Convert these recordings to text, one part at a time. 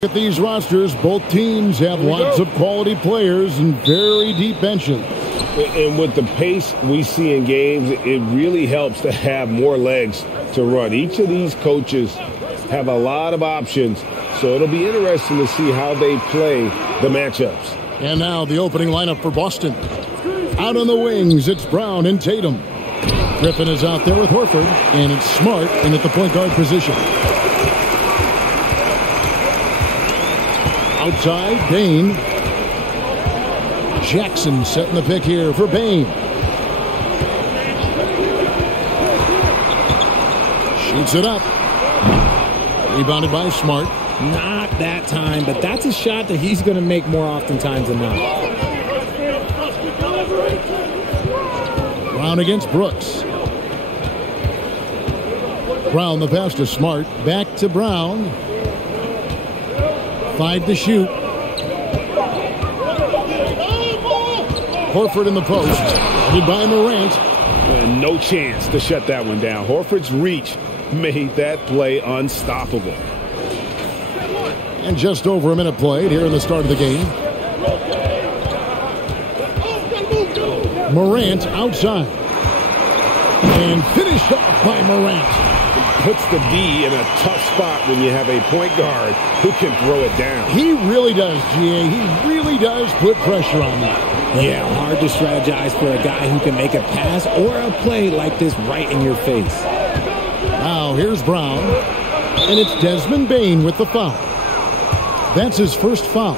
At these rosters, both teams have lots of quality players and very deep benches. And with the pace we see in games, it really helps to have more legs to run. Each of these coaches have a lot of options, so it'll be interesting to see how they play the matchups. And now the opening lineup for Boston. Out on the wings, it's Brown and Tatum. Griffin is out there with Horford, and it's Smart in at the point guard position. Outside, Bane. Jackson setting the pick here for Bane. Shoots it up. Rebounded by Smart. Not that time, but that's a shot that he's going to make more oftentimes than not. Brown against Brooks. Brown the pass to Smart. Back to Brown. 5 to shoot. Horford in the post. Headed by Morant. And no chance to shut that one down. Horford's reach made that play unstoppable. And just over a minute played here in the start of the game. Morant outside. And finished off by Morant. Puts the D in a tough spot when you have a point guard who can throw it down. He really does, GA. He really does put pressure on that. Yeah, hard to strategize for a guy who can make a pass or a play like this right in your face. Now here's Brown. And it's Desmond Bane with the foul. That's his first foul.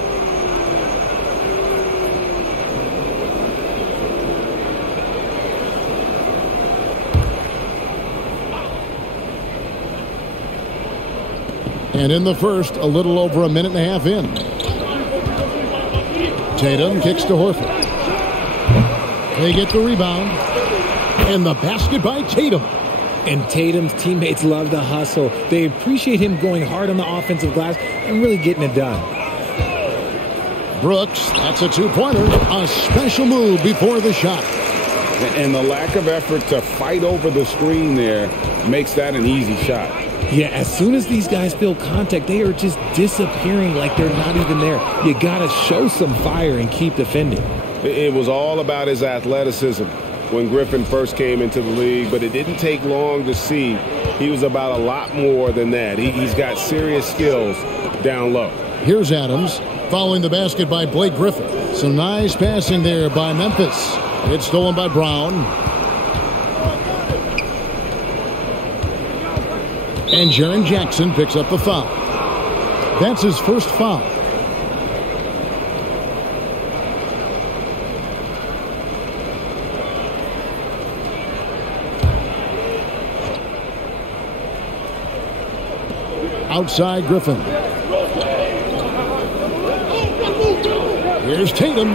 And in the first, a little over a minute and a half in. Tatum kicks to Horford. They get the rebound. And the basket by Tatum. And Tatum's teammates love the hustle. They appreciate him going hard on the offensive glass and really getting it done. Brooks, that's a two-pointer. A special move before the shot. And the lack of effort to fight over the screen there makes that an easy shot. Yeah, as soon as these guys feel contact, they are just disappearing like they're not even there. You got to show some fire and keep defending. It was all about his athleticism when Griffin first came into the league, but it didn't take long to see he was about a lot more than that. He's got serious skills down low. Here's Adams following the basket by Blake Griffin. Some nice passing there by Memphis. It's stolen by Brown. And Jaren Jackson picks up the foul. That's his first foul. Outside Griffin. Here's Tatum.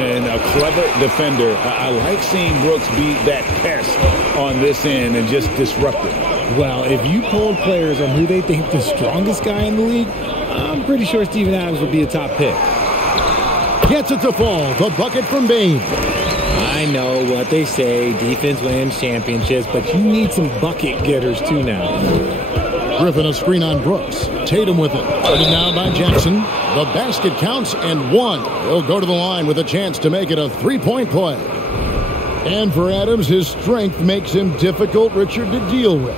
And a clever defender. I like seeing Brooks be that pest on this end and just disrupt it. Well, if you polled players on who they think the strongest guy in the league, I'm pretty sure Steven Adams would be a top pick. Gets it to fall. The bucket from Bane. I know what they say. Defense wins championships, but you need some bucket getters too now. Griffin a screen on Brooks. Tatum with it. Put it down by Jackson. The basket counts and one. He'll go to the line with a chance to make it a three-point play. And for Adams, his strength makes him difficult, Richard, to deal with.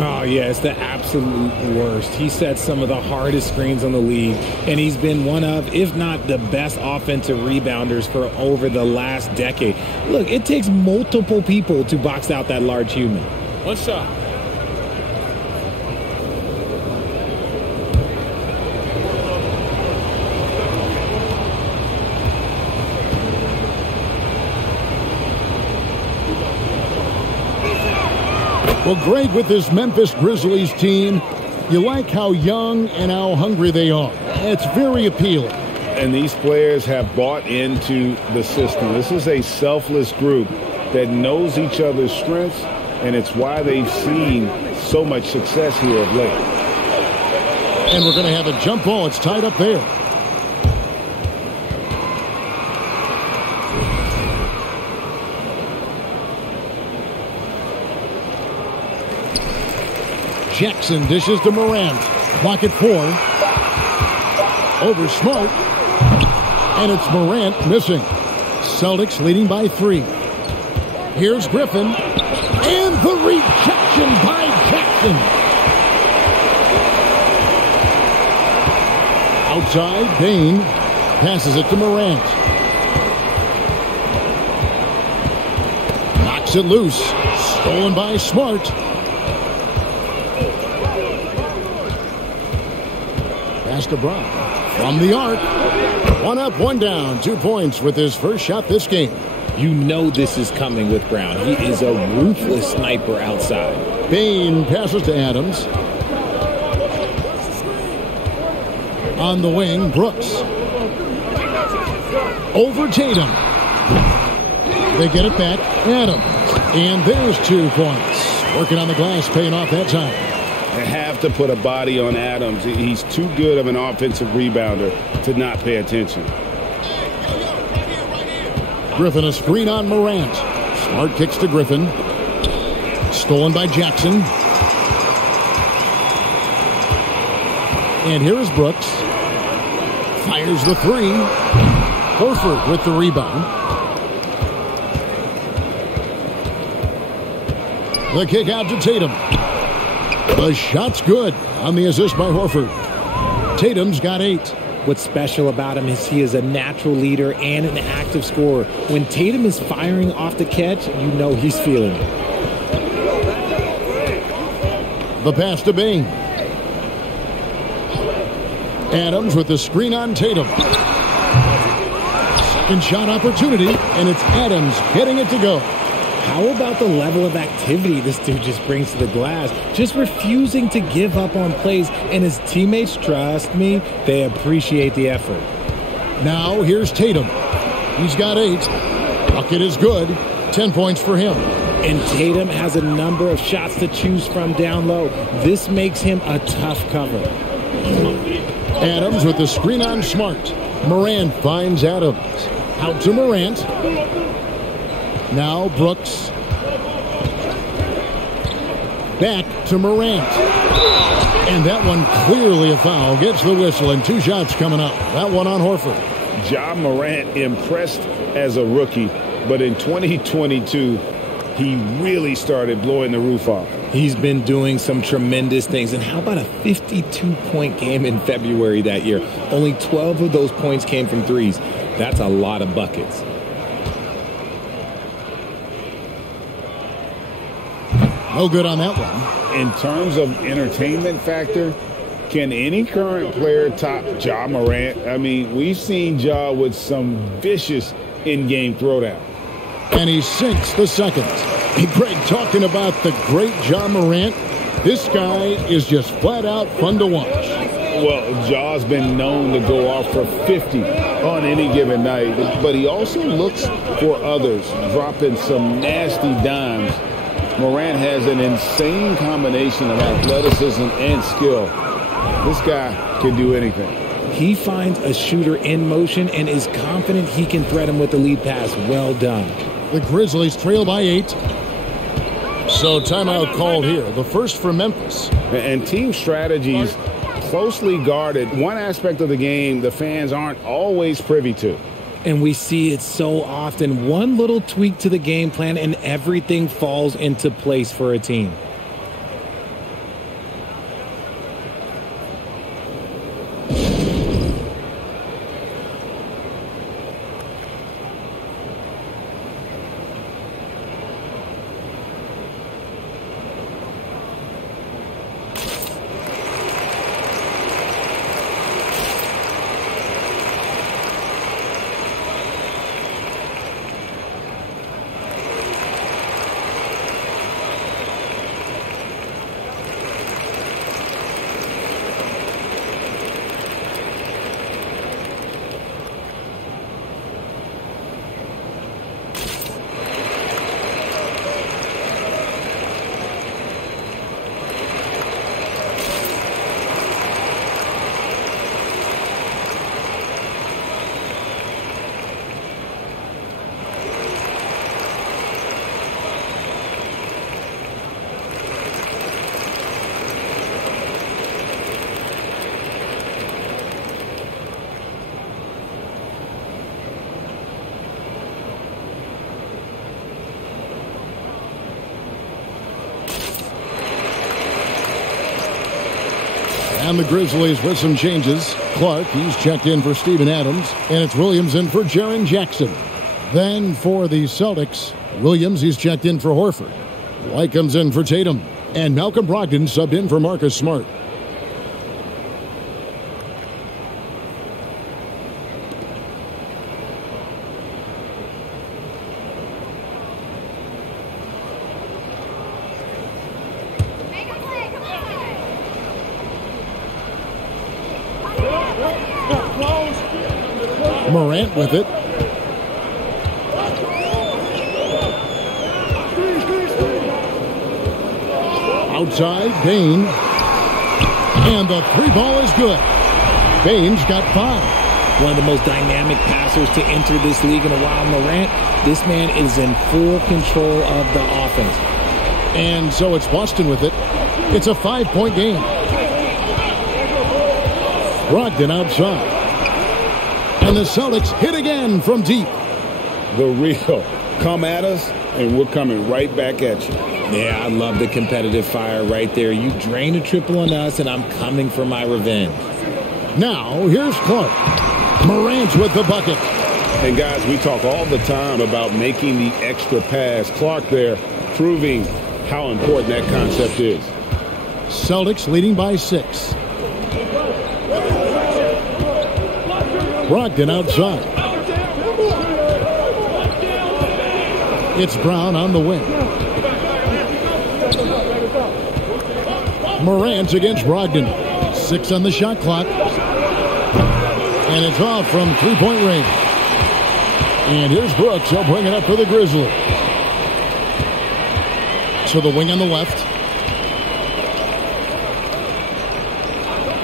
Oh, yeah, it's the absolute worst. He sets some of the hardest screens on the league, and he's been one of, if not the best offensive rebounders for over the last decade. Look, it takes multiple people to box out that large human. One shot. Well, great with this Memphis Grizzlies team. You like how young and how hungry they are. It's very appealing. And these players have bought into the system. This is a selfless group that knows each other's strengths, and it's why they've seen so much success here of late. And we're going to have a jump ball. It's tied up there. Jackson dishes to Morant. Clock at 4. Over Smart. And it's Morant missing. Celtics leading by 3. Here's Griffin. And the rejection by Jackson. Outside, Bain passes it to Morant. Knocks it loose. Stolen by Smart. Pass to Brown. From the arc. 1 up, 1 down. 2 points with his first shot this game. You know this is coming with Brown. He is a ruthless sniper outside. Bain passes to Adams. On the wing, Brooks. Over Tatum. They get it back. Adams. And there's 2 points. Working on the glass, paying off that time. They have to put a body on Adams. He's too good of an offensive rebounder to not pay attention. Griffin a screen on Morant. Smart kicks to Griffin. Stolen by Jackson. And here is Brooks. Fires the 3. Horford with the rebound. The kick out to Tatum. The shot's good on the assist by Horford. Tatum's got 8. What's special about him is he is a natural leader and an active scorer. When Tatum is firing off the catch, you know he's feeling it. The pass to Bain. Adams with the screen on Tatum. Second shot opportunity, and it's Adams getting it to go. How about the level of activity this dude just brings to the glass? Just refusing to give up on plays, and his teammates, trust me, they appreciate the effort. Now here's Tatum. He's got 8. Bucket is good. 10 points for him. And Tatum has a number of shots to choose from down low. This makes him a tough cover. Adams with the screen on Smart. Morant finds Adams. Out to Morant. Now Brooks. Back to Morant. And that one clearly a foul. Gets the whistle and 2 shots coming up. That one on Horford. Ja Morant impressed as a rookie, but in 2022, he really started blowing the roof off. He's been doing some tremendous things. And how about a 52-point game in February that year? Only 12 of those points came from threes. That's a lot of buckets. No good on that one. In terms of entertainment factor, can any current player top Ja Morant? I mean, we've seen Ja with some vicious in-game throwdown. And he sinks the second. Hey, Greg, talking about the great Ja Morant, this guy is just flat out fun to watch. Well, Ja's been known to go off for 50 on any given night, but he also looks for others, dropping some nasty dimes. Morant has an insane combination of athleticism and skill. This guy can do anything. He finds a shooter in motion and is confident he can threat him with the lead pass. Well done. The Grizzlies trail by 8. So timeout called here. The first for Memphis. And team strategies closely guarded. One aspect of the game the fans aren't always privy to. And we see it so often. One little tweak to the game plan and everything falls into place for a team. And the Grizzlies with some changes. Clark, he's checked in for Steven Adams. And it's Williams in for Jaren Jackson. Then for the Celtics, Williams, he's checked in for Horford. White comes in for Tatum. And Malcolm Brogdon subbed in for Marcus Smart. Morant with it. Outside, Bane. And the three ball is good. Bane's got 5. One of the most dynamic passers to enter this league in a while, Morant. This man is in full control of the offense. And so it's Boston with it. It's a 5-point game. Brogdon outside. And the Celtics hit again from deep. The real. Come at us, and we're coming right back at you. Yeah, I love the competitive fire right there. You drain a triple on us, and I'm coming for my revenge. Now, here's Clark. Morant with the bucket. And, guys, we talk all the time about making the extra pass. Clark there proving how important that concept is. Celtics leading by 6. Brogdon outside. It's Brown on the wing. Morant against Brogdon. 6 on the shot clock. And it's off from three-point range. And here's Brooks. He'll bring it up for the Grizzlies. So the wing on the left.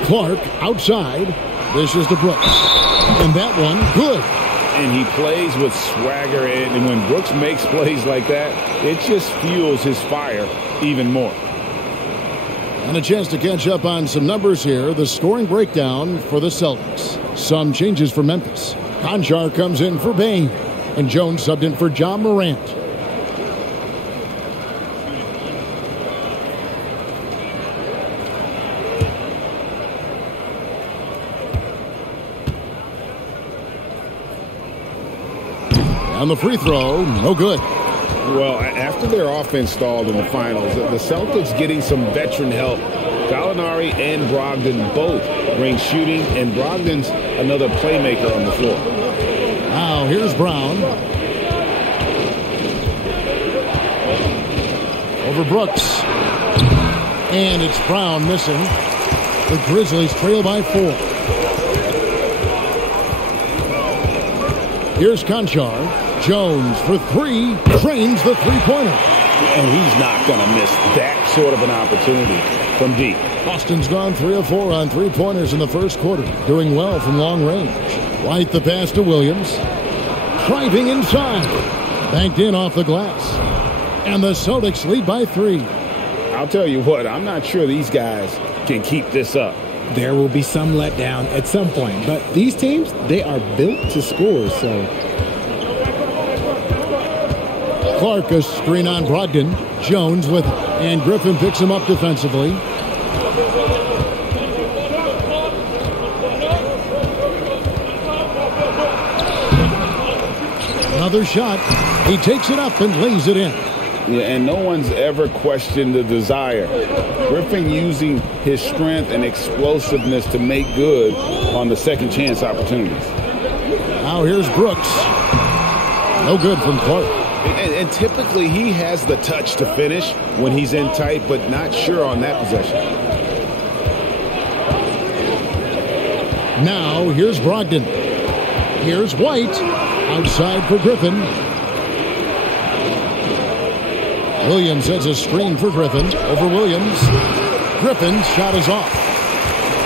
Clark outside. This is to Brooks. And that one, good. And he plays with swagger. And when Brooks makes plays like that, it just fuels his fire even more. And a chance to catch up on some numbers here. The scoring breakdown for the Celtics. Some changes for Memphis. Conchar comes in for Bane. And Jones subbed in for John Morant. On the free throw, no good. Well, after their offense stalled in the finals, the Celtics getting some veteran help. Gallinari and Brogdon both bring shooting, and Brogdon's another playmaker on the floor. Now, here's Brown. Over Brooks. And it's Brown missing. The Grizzlies trail by 4. Here's Conchar. Jones for 3, drains the three-pointer. And he's not going to miss that sort of an opportunity from deep. Boston's gone 3 of 4 on three-pointers in the first quarter, doing well from long range. White the pass to Williams. Driving inside. Banked in off the glass. And the Celtics lead by 3. I'll tell you what, I'm not sure these guys can keep this up. There will be some letdown at some point. But these teams, they are built to score, so... Clark, a screen on Brogdon. Jones with it. And Griffin picks him up defensively. Another shot. He takes it up and lays it in. Yeah, and no one's ever questioned the desire. Griffin using his strength and explosiveness to make good on the second chance opportunities. Now here's Brooks. No good from Clark. And typically he has the touch to finish when he's in tight, but not sure on that possession. Now here's Brogdon. Here's White. Outside for Griffin. Williams sets a screen for Griffin. Over Williams. Griffin's shot is off.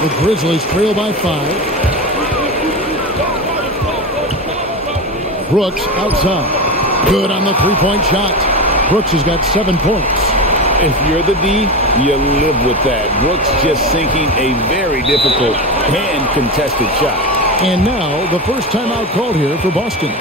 The Grizzlies trail by 5. Brooks outside. Good on the three-point shot. Brooks has got 7 points. If you're the D, you live with that. Brooks just sinking a very difficult hand-contested shot. And now the first timeout called here for Boston.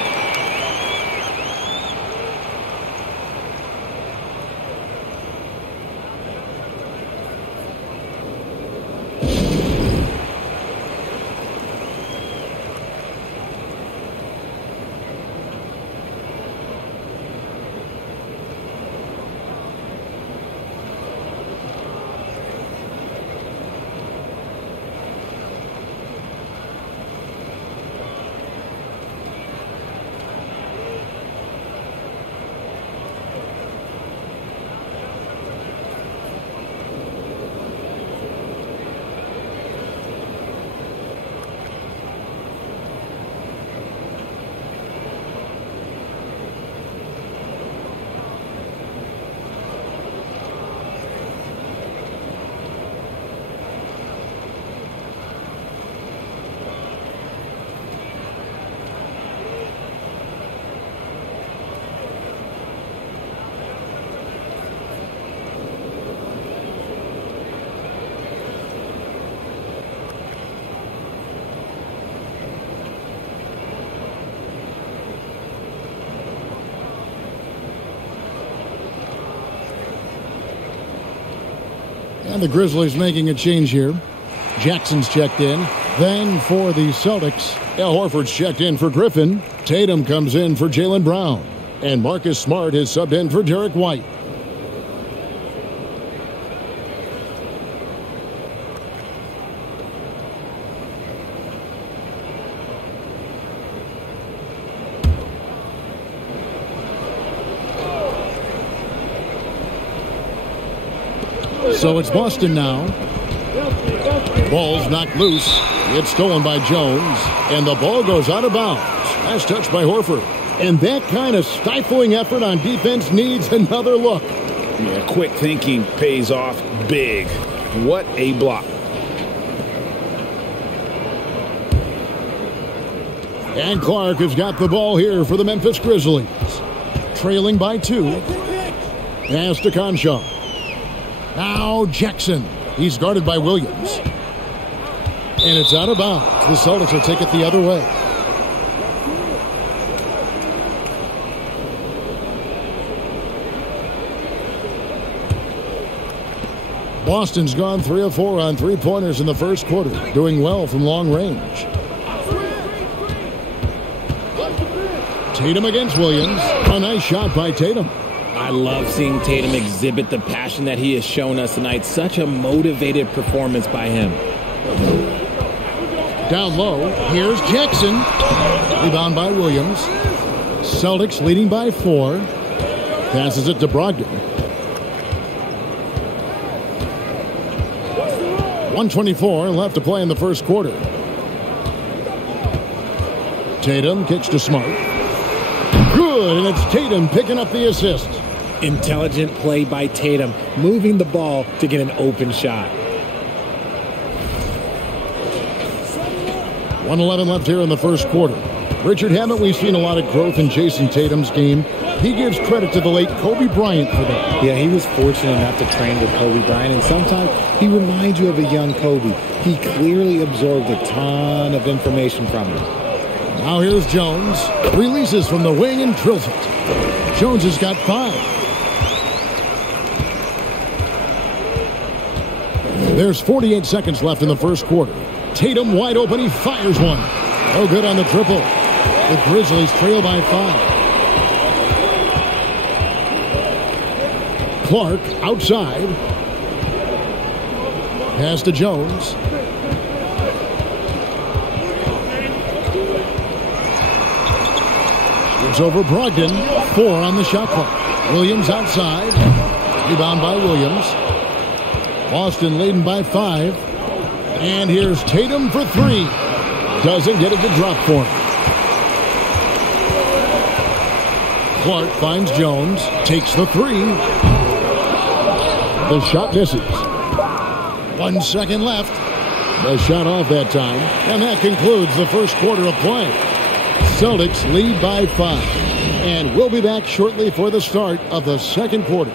And the Grizzlies making a change here. Jackson's checked in. Then for the Celtics, Al Horford's checked in for Griffin. Tatum comes in for Jaylen Brown. And Marcus Smart is subbed in for Derek White. So it's Boston now. Ball's knocked loose. It's stolen by Jones. And the ball goes out of bounds. Last touch by Horford. And that kind of stifling effort on defense needs another look. Yeah, quick thinking pays off big. What a block. And Clark has got the ball here for the Memphis Grizzlies. Trailing by 2. Pass to Conshaw. Now Jackson. He's guarded by Williams. And it's out of bounds. The Celtics will take it the other way. Boston's gone 3 of 4 on three-pointers in the first quarter. Doing well from long range. Tatum against Williams. A nice shot by Tatum. I love seeing Tatum exhibit the passion that he has shown us tonight. Such a motivated performance by him. Down low, here's Jackson. Rebound by Williams. Celtics leading by 4. Passes it to Brogdon. 1:24 left to play in the first quarter. Tatum kicks to Smart. Good, and it's Tatum picking up the assist. Intelligent play by Tatum, moving the ball to get an open shot. 1:11 left here in the first quarter. Richard, haven't we seen a lot of growth in Jason Tatum's game? He gives credit to the late Kobe Bryant for that. Yeah, he was fortunate enough to train with Kobe Bryant, and sometimes he reminds you of a young Kobe. He clearly absorbed a ton of information from him. Now here's Jones. Releases from the wing and drills it. Jones has got 5. There's 48 seconds left in the first quarter. Tatum wide open. He fires one. No good on the triple. The Grizzlies trail by 5. Clark outside. Pass to Jones. It's over Brogdon. 4 on the shot clock. Williams outside. Rebound by Williams. Boston leading by 5. And here's Tatum for 3. Doesn't get it to drop for him. Clark finds Jones. Takes the 3. The shot misses. 1 second left. The shot off that time. And that concludes the first quarter of play. Celtics lead by 5. And we'll be back shortly for the start of the second quarter.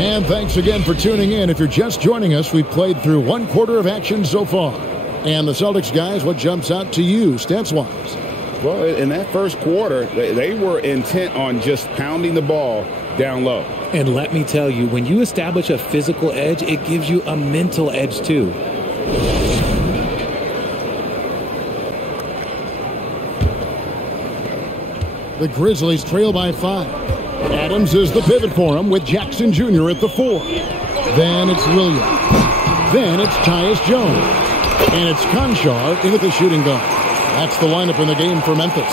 And thanks again for tuning in. If you're just joining us, we've played through 1 quarter of action so far. And the Celtics guys, what jumps out to you, stats-wise? Well, in that first quarter, they were intent on just pounding the ball down low. And let me tell you, when you establish a physical edge, it gives you a mental edge too. The Grizzlies trail by 5. Adams is the pivot for him with Jackson Jr. at the 4. Then it's Williams. Then it's Tyus Jones. And it's Conshaw in at the shooting guard. That's the lineup in the game for Memphis.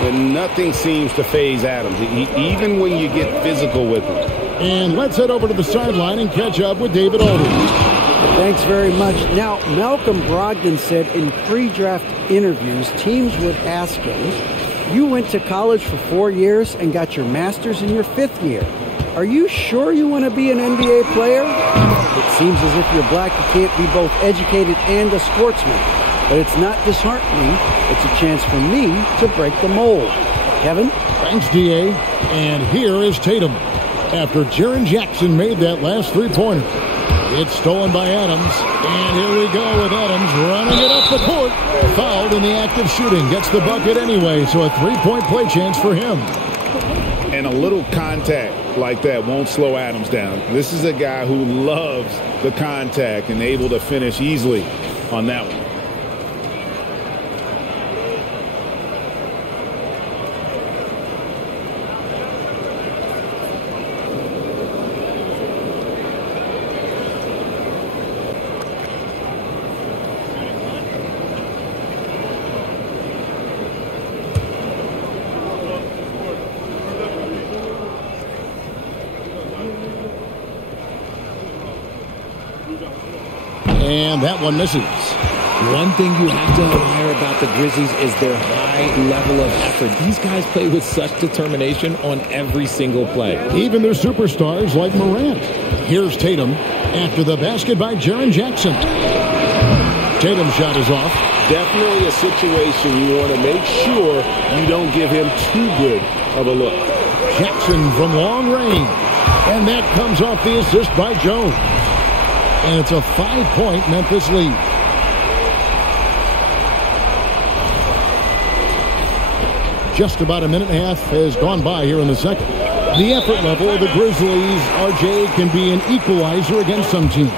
And nothing seems to faze Adams, even when you get physical with him. And let's head over to the sideline and catch up with David Aldridge. Thanks very much. Now, Malcolm Brogdon said in pre-draft interviews, teams would ask him, you went to college for 4 years and got your master's in your 5th year. Are you sure you want to be an NBA player? It seems as if you're black, you can't be both educated and a sportsman. But it's not disheartening. It's a chance for me to break the mold. Kevin? Thanks, D.A. And here is Tatum. after Jaren Jackson made that last three-pointer. It's stolen by Adams, and here we go with Adams running it up the court. Fouled in the act of shooting. Gets the bucket anyway, so a three-point play chance for him. And a little contact like that won't slow Adams down. This is a guy who loves the contact and able to finish easily on that one. And that one misses. One thing you have to admire about the Grizzlies is their high level of effort. These guys play with such determination on every single play. Even their superstars like Morant. Here's Tatum after the basket by Jaren Jackson. Tatum's shot is off. Definitely a situation you want to make sure you don't give him too good of a look. Jackson from long range. And that comes off the assist by Jones. And it's a 5-point Memphis lead. Just about a minute and a half has gone by here in the second. The effort level of the Grizzlies, RJ, can be an equalizer against some teams.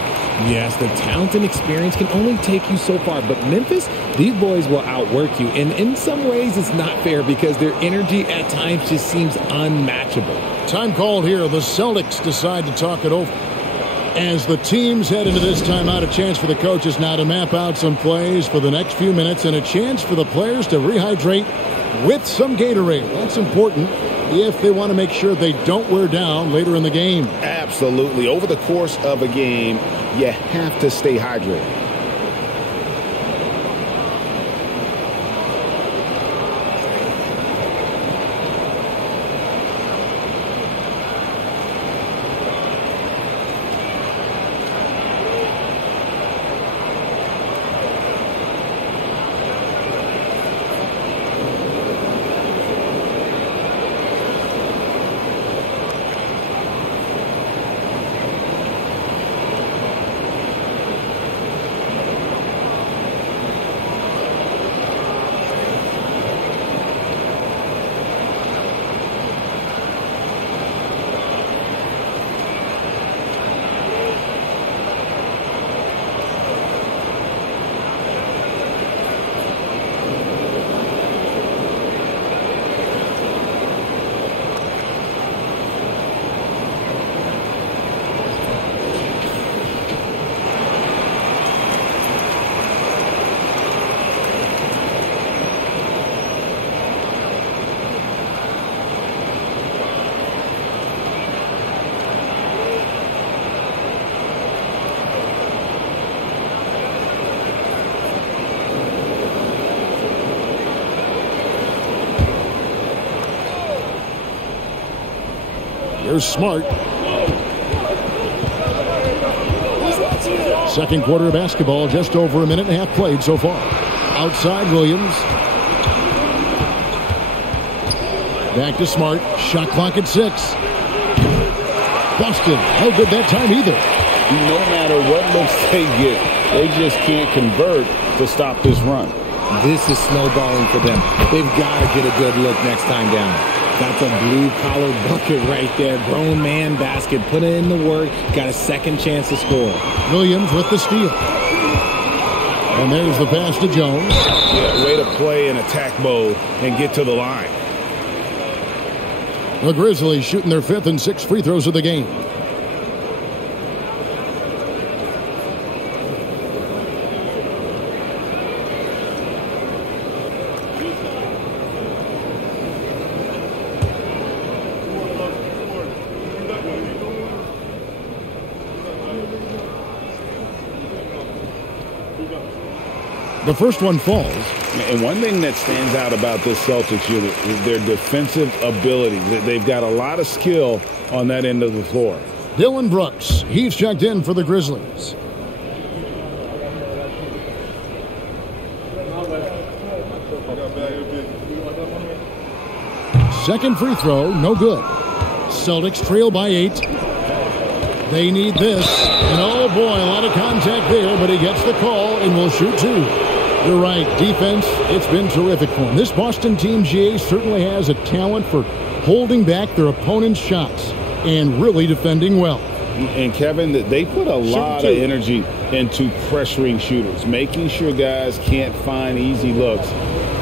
Yes, the talent and experience can only take you so far. But Memphis, these boys will outwork you. And in some ways, it's not fair because their energy at times just seems unmatchable. Time called here. The Celtics decide to talk it over. As the teams head into this timeout, a chance for the coaches now to map out some plays for the next few minutes and a chance for the players to rehydrate with some Gatorade. That's important if they want to make sure they don't wear down later in the game. Absolutely. Over the course of a game, you have to stay hydrated. Here's Smart. Second quarter of basketball, just over a minute and a half played so far. Outside Williams. Back to Smart. Shot clock at 6. Busted. No good that time either. No matter what looks they get, they just can't convert to stop this run. This is snowballing for them. They've got to get a good look next time down. Got the blue-collar bucket right there. Grown man basket. Put in the work. Got a second chance to score. Williams with the steal. And there's the pass to Jones. Yeah, way to play in attack mode and get to the line. The Grizzlies shooting their 5th and 6th free throws of the game. The first one falls. And one thing that stands out about this Celtics unit is their defensive ability. They've got a lot of skill on that end of the floor. Dylan Brooks, he's checked in for the Grizzlies. Second free throw, no good. Celtics trail by 8. They need this. And oh boy, a lot of contact there, but he gets the call and will shoot 2. You're right. Defense, it's been terrific for him. This Boston team, GA, certainly has a talent for holding back their opponent's shots and really defending well. And Kevin, they put a lot of energy into pressuring shooters, making sure guys can't find easy looks.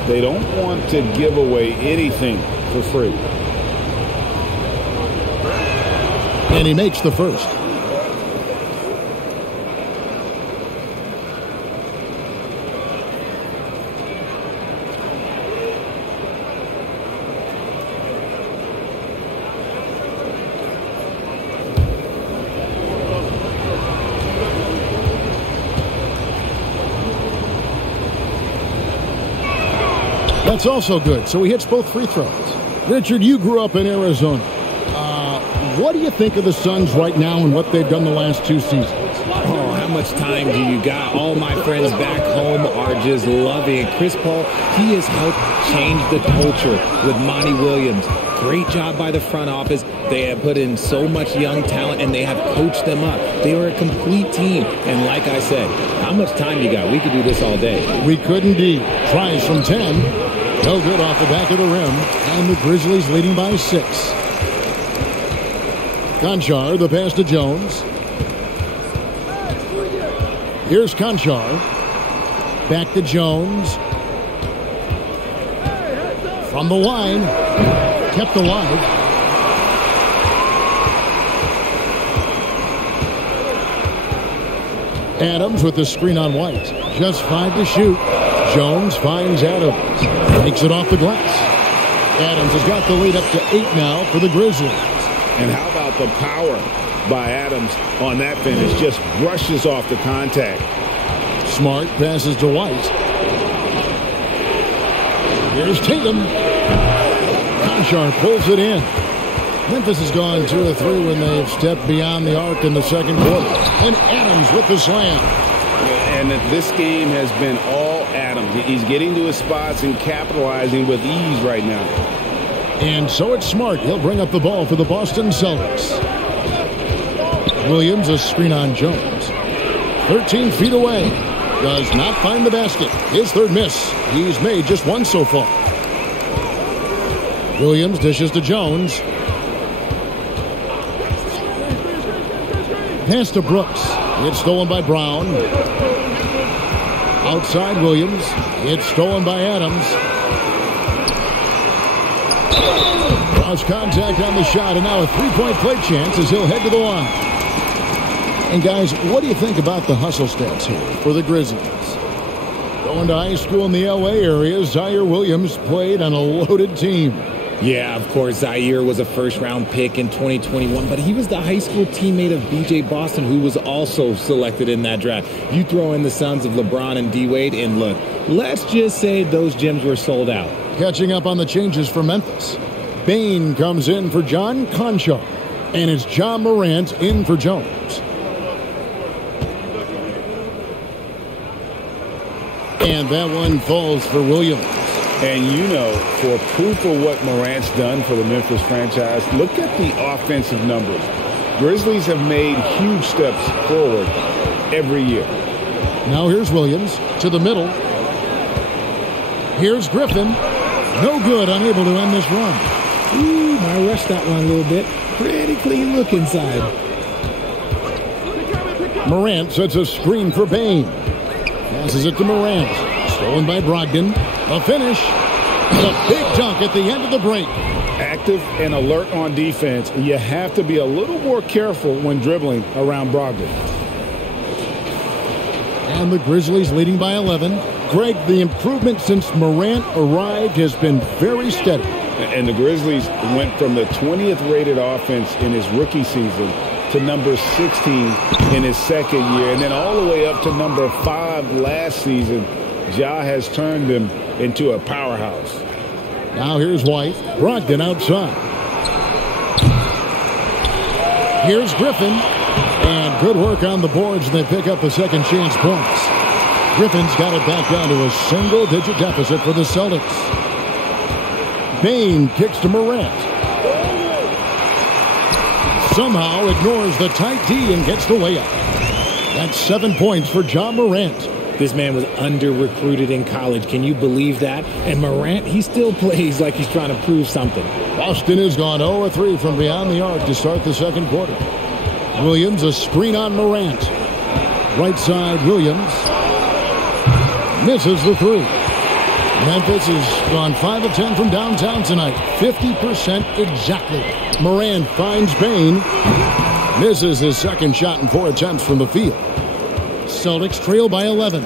They don't want to give away anything for free. And he makes the first. That's also good. So he hits both free throws. Richard, you grew up in Arizona. What do you think of the Suns right now and what they've done the last 2 seasons? Oh, how much time do you got? All my friends back home are just loving it. Chris Paul, he has helped change the culture with Monty Williams. Great job by the front office. They have put in so much young talent, and they have coached them up. They are a complete team. And like I said, how much time you got? We could do this all day. We could indeed. Tries from 10. No good off the back of the rim. And the Grizzlies leading by 6. Conchar, the pass to Jones. Here's Conchar. Back to Jones. From the line. Kept alive. Adams with the screen on White. Just 5 to shoot. Jones finds Adams. Takes it off the glass. Adams has got the lead up to 8 now for the Grizzlies. And how about the power by Adams on that finish? Just brushes off the contact. Smart passes to White. Here's Tatum. Conchar pulls it in. Memphis has gone 2 of 3 when they've stepped beyond the arc in the second quarter. And Adams with the slam. And this game has been all Adams. He's getting to his spots and capitalizing with ease right now. And so it's Smart. He'll bring up the ball for the Boston Celtics. Williams, a screen on Jones. 13 feet away. Does not find the basket. His third miss. He's made just 1 so far. Williams dishes to Jones. Pass to Brooks. It's stolen by Brown. Outside Williams. It's stolen by Adams. Cross contact on the shot, and now a 3-point play chance as he'll head to the line. And guys, what do you think about the hustle stats here for the Grizzlies? Going to high school in the LA area, Zaire Williams played on a loaded team. Yeah, of course, Zaire was a first-round pick in 2021, but he was the high school teammate of B.J. Boston, who was also selected in that draft. You throw in the sons of LeBron and D-Wade, and look, let's just say those gyms were sold out. Catching up on the changes for Memphis. Bain comes in for John Conchar, and it's John Morant in for Jones. And that one falls for Williams. And you know, for proof of what Morant's done for the Memphis franchise, look at the offensive numbers. Grizzlies have made huge steps forward every year. Now here's Williams to the middle. Here's Griffin. No good, unable to end this run. Ooh, I rushed that one a little bit. Pretty clean look inside. Morant sets a screen for Bain. Passes it to Morant. Stolen by Brogdon. A finish. And a big dunk at the end of the break. Active and alert on defense. You have to be a little more careful when dribbling around Brogdon. And the Grizzlies leading by 11. Greg, the improvement since Morant arrived has been very steady. And the Grizzlies went from the 20th rated offense in his rookie season to number 16 in his second year, and then all the way up to number 5 last season. Ja has turned them into a powerhouse. Now here's White. Brogdon outside. Here's Griffin. And good work on the boards, and they pick up a second chance points. Griffin's got it back down to a single-digit deficit for the Celtics. Bain kicks to Morant. somehow ignores the tight D and gets the layup. That's 7 points for John Morant. This man was under-recruited in college. Can you believe that? And Morant, he still plays like he's trying to prove something. Boston has gone 0-3 from beyond the arc to start the second quarter. Williams, a screen on Morant. Right side, Williams. Misses the three. Memphis has gone 5 of 10 from downtown tonight. 50% exactly. Morant finds Payne. Misses his second shot in 4 attempts from the field. Celtics trail by 11.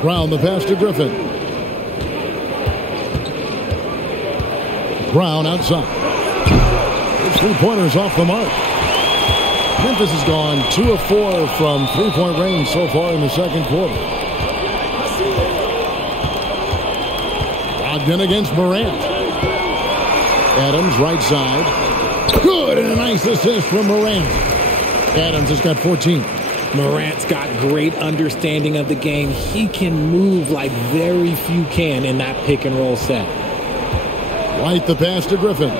Brown the pass to Griffin. Brown outside. His three-pointers off the mark. Memphis has gone 2 of 4 from three-point range so far in the second quarter. Brogdon against Morant. Adams right side. Good, and a nice assist from Morant. Adams has got 14. Morant's got great understanding of the game. He can move like very few can in that pick-and-roll set. White the pass to Griffin.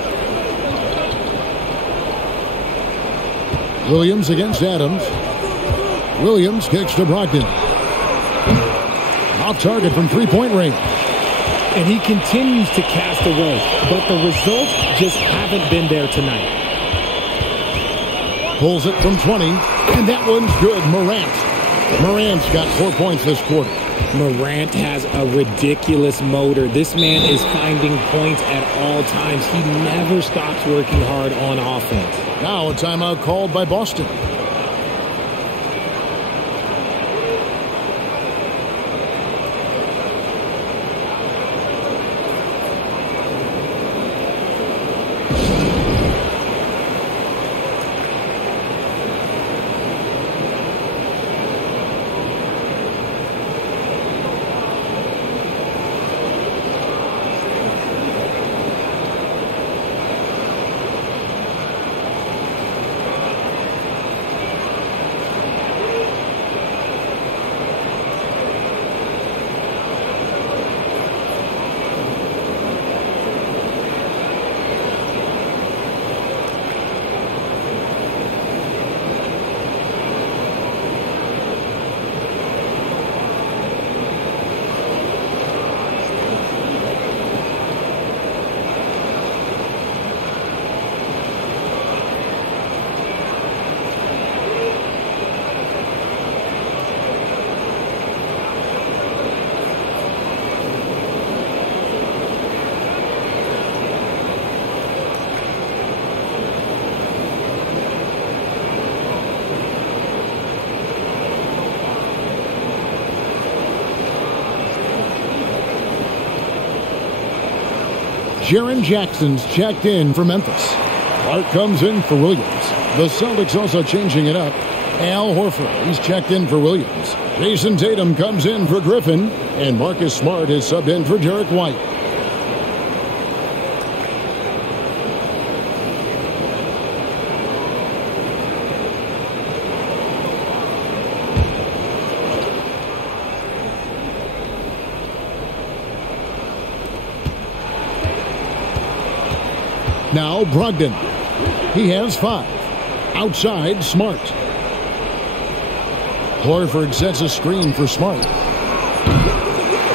Williams against Adams. Williams kicks to Brogdon. Off target from three-point range. And he continues to cast away, but the results just haven't been there tonight. Pulls it from 20, and that one's good. Morant's got 4 points this quarter. Morant has a ridiculous motor. This man is finding points at all times. He never stops working hard on offense. Now a timeout called by Boston. Jaren Jackson's checked in for Memphis. Clark comes in for Williams. The Celtics also changing it up. Al Horford, he's checked in for Williams. Jason Tatum comes in for Griffin. And Marcus Smart is subbed in for Derek White. Now Brogdon. He has 5. Outside, Smart. Horford sets a screen for Smart.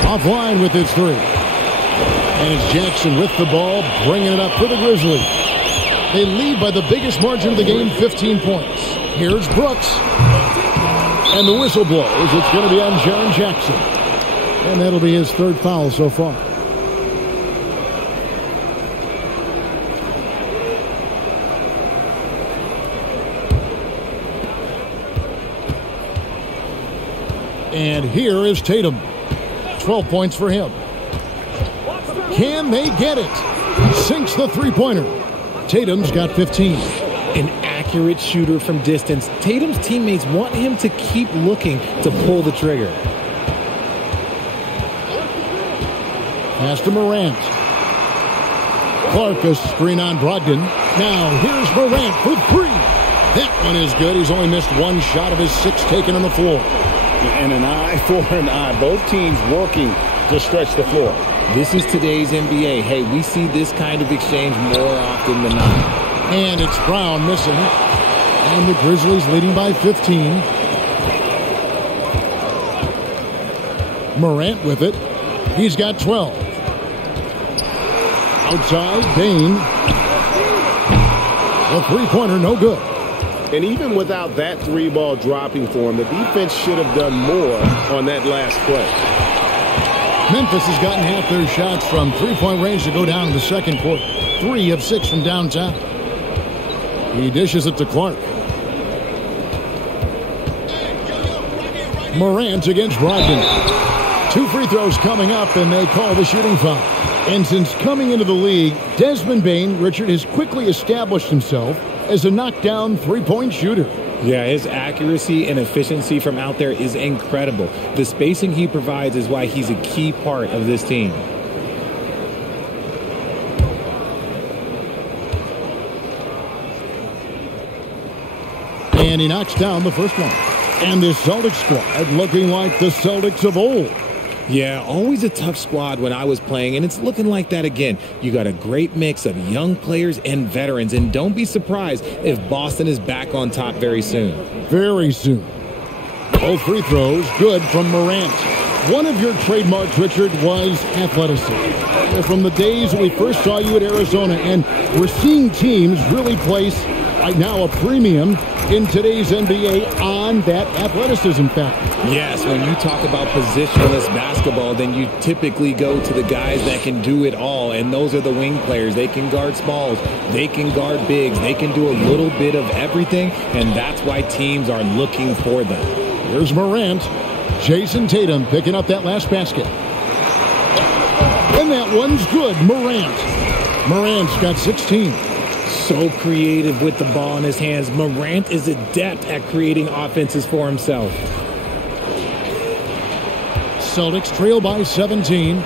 Offline with his 3. And it's Jackson with the ball, bringing it up for the Grizzlies. They lead by the biggest margin of the game, 15 points. Here's Brooks. And the whistle blows. It's going to be on Jaren Jackson. And that'll be his 3rd foul so far. And here is Tatum. 12 points for him. Can they get it? Sinks the three-pointer. Tatum's got 15. An accurate shooter from distance. Tatum's teammates want him to keep looking to pull the trigger. Pass to Morant. Clark, a screen on Brogdon. Now here's Morant for 3. That one is good. He's only missed 1 shot of his 6 taken on the floor. And an eye for an eye. Both teams working to stretch the floor. This is today's NBA. Hey, we see this kind of exchange more often than not. And it's Brown missing. And the Grizzlies leading by 15. Morant with it. He's got 12. Outside, Bain. The three-pointer, no good. And even without that three-ball dropping for him, the defense should have done more on that last play. Memphis has gotten half their shots from three-point range to go down in the second quarter. 3 of 6 from downtown. He dishes it to Clark. Morant against Brogdon. 2 free throws coming up, and they call the shooting foul. And since coming into the league, Desmond Bain, Richard, has quickly established himself as a knockdown three-point shooter. Yeah, his accuracy and efficiency from out there is incredible. The spacing he provides is why he's a key part of this team. And he knocks down the first one. And this Celtics squad looking like the Celtics of old. Yeah, always a tough squad when I was playing, and it's looking like that again. You got a great mix of young players and veterans, and don't be surprised if Boston is back on top very soon. Very soon. Both free throws good from Morant. One of your trademarks, Richard, was athleticism. From the days we first saw you at Arizona, and we're seeing teams really place right now a premium in today's NBA on that athleticism factor. Yes, when you talk about positionless basketball, then you typically go to the guys that can do it all, and those are the wing players. They can guard smalls, they can guard bigs, they can do a little bit of everything, and that's why teams are looking for them. Here's Morant. Jason Tatum picking up that last basket. And that one's good. Morant's got 16. So creative with the ball in his hands. Morant is adept at creating offenses for himself. Celtics trail by 17.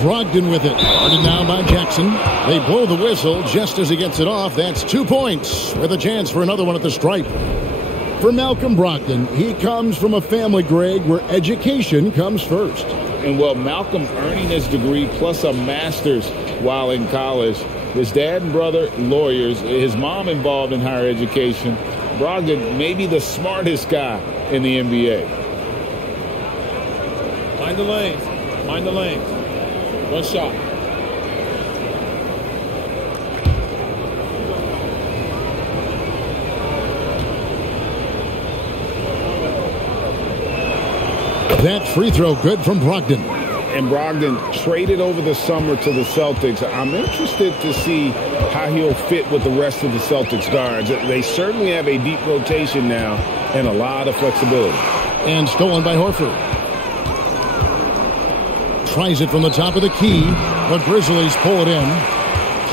Brogdon with it. Guarded now by Jackson. They blow the whistle just as he gets it off. That's 2 points with a chance for another one at the stripe. For Malcolm Brogdon, he comes from a family, Greg, where education comes first. And well, Malcolm earning his degree plus a master's while in college. His dad and brother, lawyers. His mom involved in higher education. Brogdon may be the smartest guy in the NBA. Mind the lanes. Mind the lanes. One shot. That free throw good from Brogdon. And Brogdon traded over the summer to the Celtics. I'm interested to see how he'll fit with the rest of the Celtics guards. They certainly have a deep rotation now and a lot of flexibility. And stolen by Horford. Tries it from the top of the key. The Grizzlies pull it in.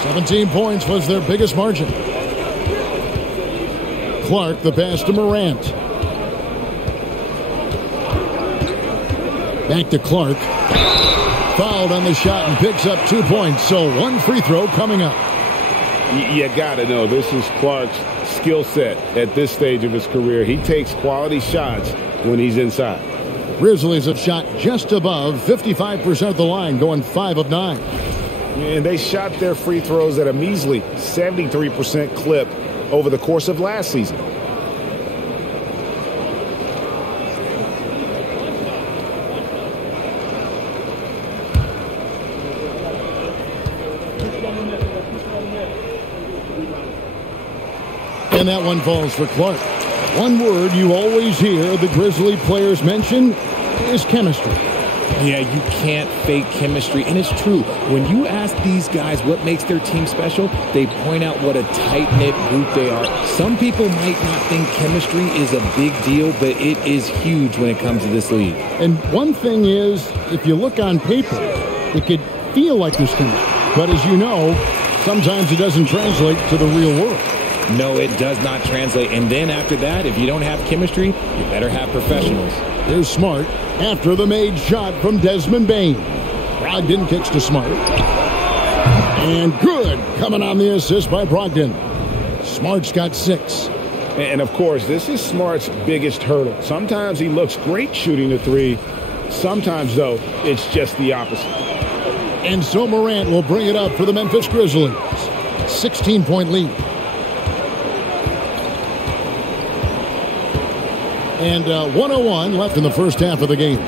17 points was their biggest margin. Clark, the pass to Morant. Back to Clark. Fouled on the shot and picks up 2 points. So one free throw coming up. You got to know this is Clark's skill set at this stage of his career. He takes quality shots when he's inside. Grizzlies have shot just above 55% of the line, going 5 of 9. And they shot their free throws at a measly 73% clip over the course of last season. And that one falls for Clark. One word you always hear the Grizzly players mention is chemistry. Yeah, you can't fake chemistry, and it's true. When you ask these guys what makes their team special, they point out what a tight-knit group they are. Some people might not think chemistry is a big deal, but it is huge when it comes to this league. And one thing is, if you look on paper, it could feel like there's chemistry. But as you know, sometimes it doesn't translate to the real world. No, it does not translate. And then after that, if you don't have chemistry, you better have professionals. Here's Smart after the made shot from Desmond Bain. Brogdon kicks to Smart. And good coming on the assist by Brogdon. Smart's got 6. And of course, this is Smart's biggest hurdle. Sometimes he looks great shooting the three, Sometimes, though, it's just the opposite. And so Morant will bring it up for the Memphis Grizzlies. 16-point lead. And 1:01 left in the first half of the game.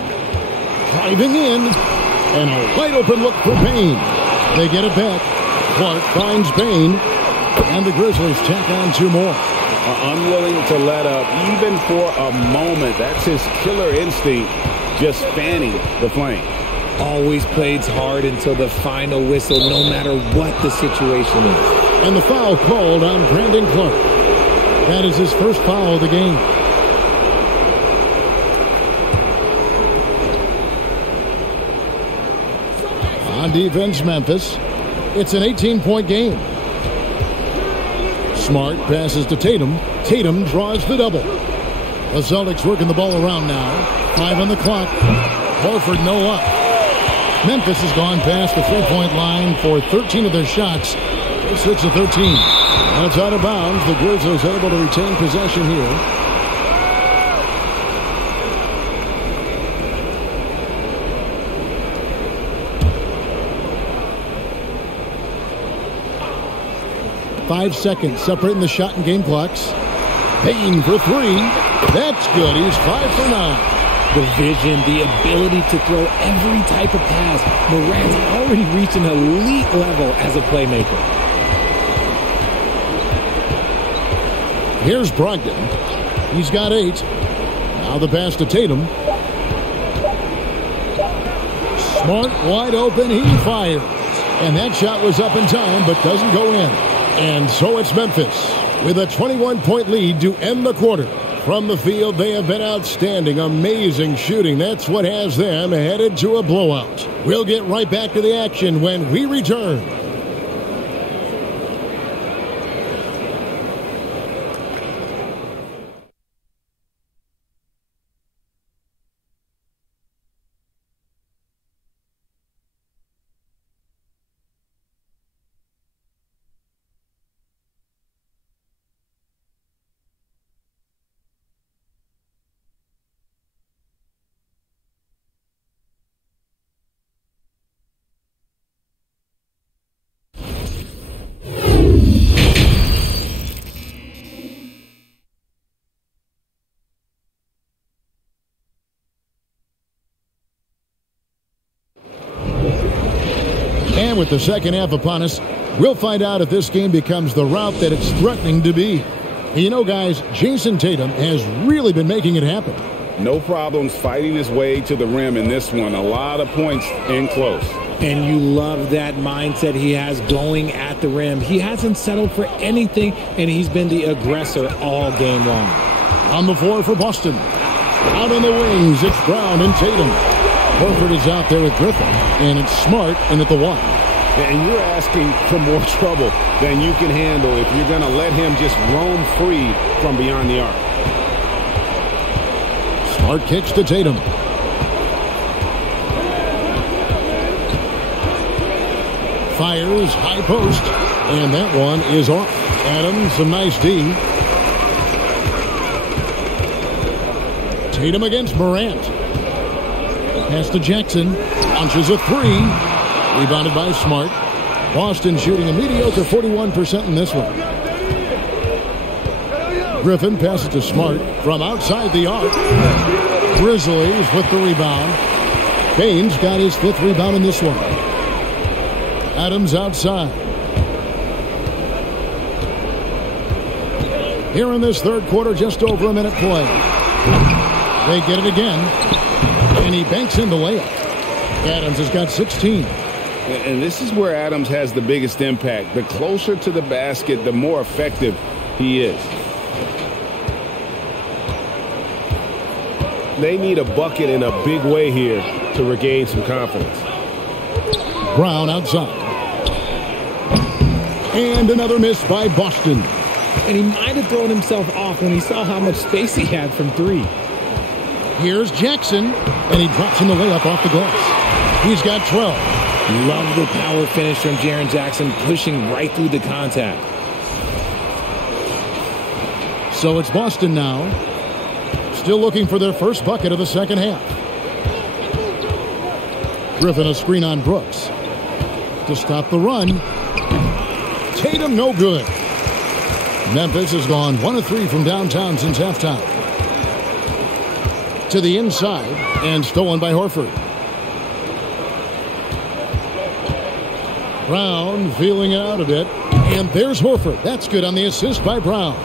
Driving in. And a wide open look for Payne. They get it back. Clark finds Payne. And the Grizzlies tack on 2 more. Unwilling to let up even for a moment. That's his killer instinct, just fanning the flame. Always plays hard until the final whistle, no matter what the situation is. And the foul called on Brandon Clark. That is his first foul of the game. On defense, Memphis. It's an 18-point game. Smart passes to Tatum. Tatum draws the double. The Celtics working the ball around now. 5 on the clock. Horford no up. Memphis has gone past the 3-point line for 13 of their shots. 6 of 13. That's out of bounds. The Grizzlies able to retain possession here. Five seconds separating the shot and game clocks. Payne for 3. That's good. He's 5 for 9. The vision, the ability to throw every type of pass. Morant's already reached an elite level as a playmaker. Here's Brogdon. He's got 8. Now the pass to Tatum. Smart, wide open. He fires. And that shot was up in time, but doesn't go in. And so it's Memphis with a 21-point lead to end the quarter. From the field, they have been outstanding. Amazing shooting. That's what has them headed to a blowout. We'll get right back to the action when we return. And with the second half upon us, we'll find out if this game becomes the route that it's threatening to be. You know, guys, Jason Tatum has really been making it happen. No problems fighting his way to the rim in this one. A lot of points in close. And you love that mindset he has going at the rim. He hasn't settled for anything, and he's been the aggressor all game long. On the floor for Boston. Out on the wings, it's Brown and Tatum. Horford is out there with Griffin, and it's Smart in at the 1. And you're asking for more trouble than you can handle if you're going to let him just roam free from beyond the arc. Smart kicks to Tatum. Fires, high post, and that one is off. Adams, some nice D. Tatum against Morant. Pass to Jackson. Launches a 3. Rebounded by Smart. Boston shooting a mediocre 41% in this one. Griffin passes to Smart from outside the arc. Grizzlies with the rebound. Payne's got his 5th rebound in this one. Adams outside. Here in this third quarter, just over a minute play. They get it again. And he banks in the layup. Adams has got 16. And this is where Adams has the biggest impact. The closer to the basket, the more effective he is. They need a bucket in a big way here to regain some confidence. Brown outside. And another miss by Boston. And he might have thrown himself off when he saw how much space he had from 3. Here's Jackson, and he drops in the layup off the glass. He's got 12. Love the power finish from Jaren Jackson, pushing right through the contact. So it's Boston now. Still looking for their first bucket of the second half. Griffin a screen on Brooks to stop the run. Tatum no good. Memphis has gone 1 of 3 from downtown since halftime. To the inside and stolen by Horford. Brown feeling it out a bit. And there's Horford. That's good on the assist by Brown.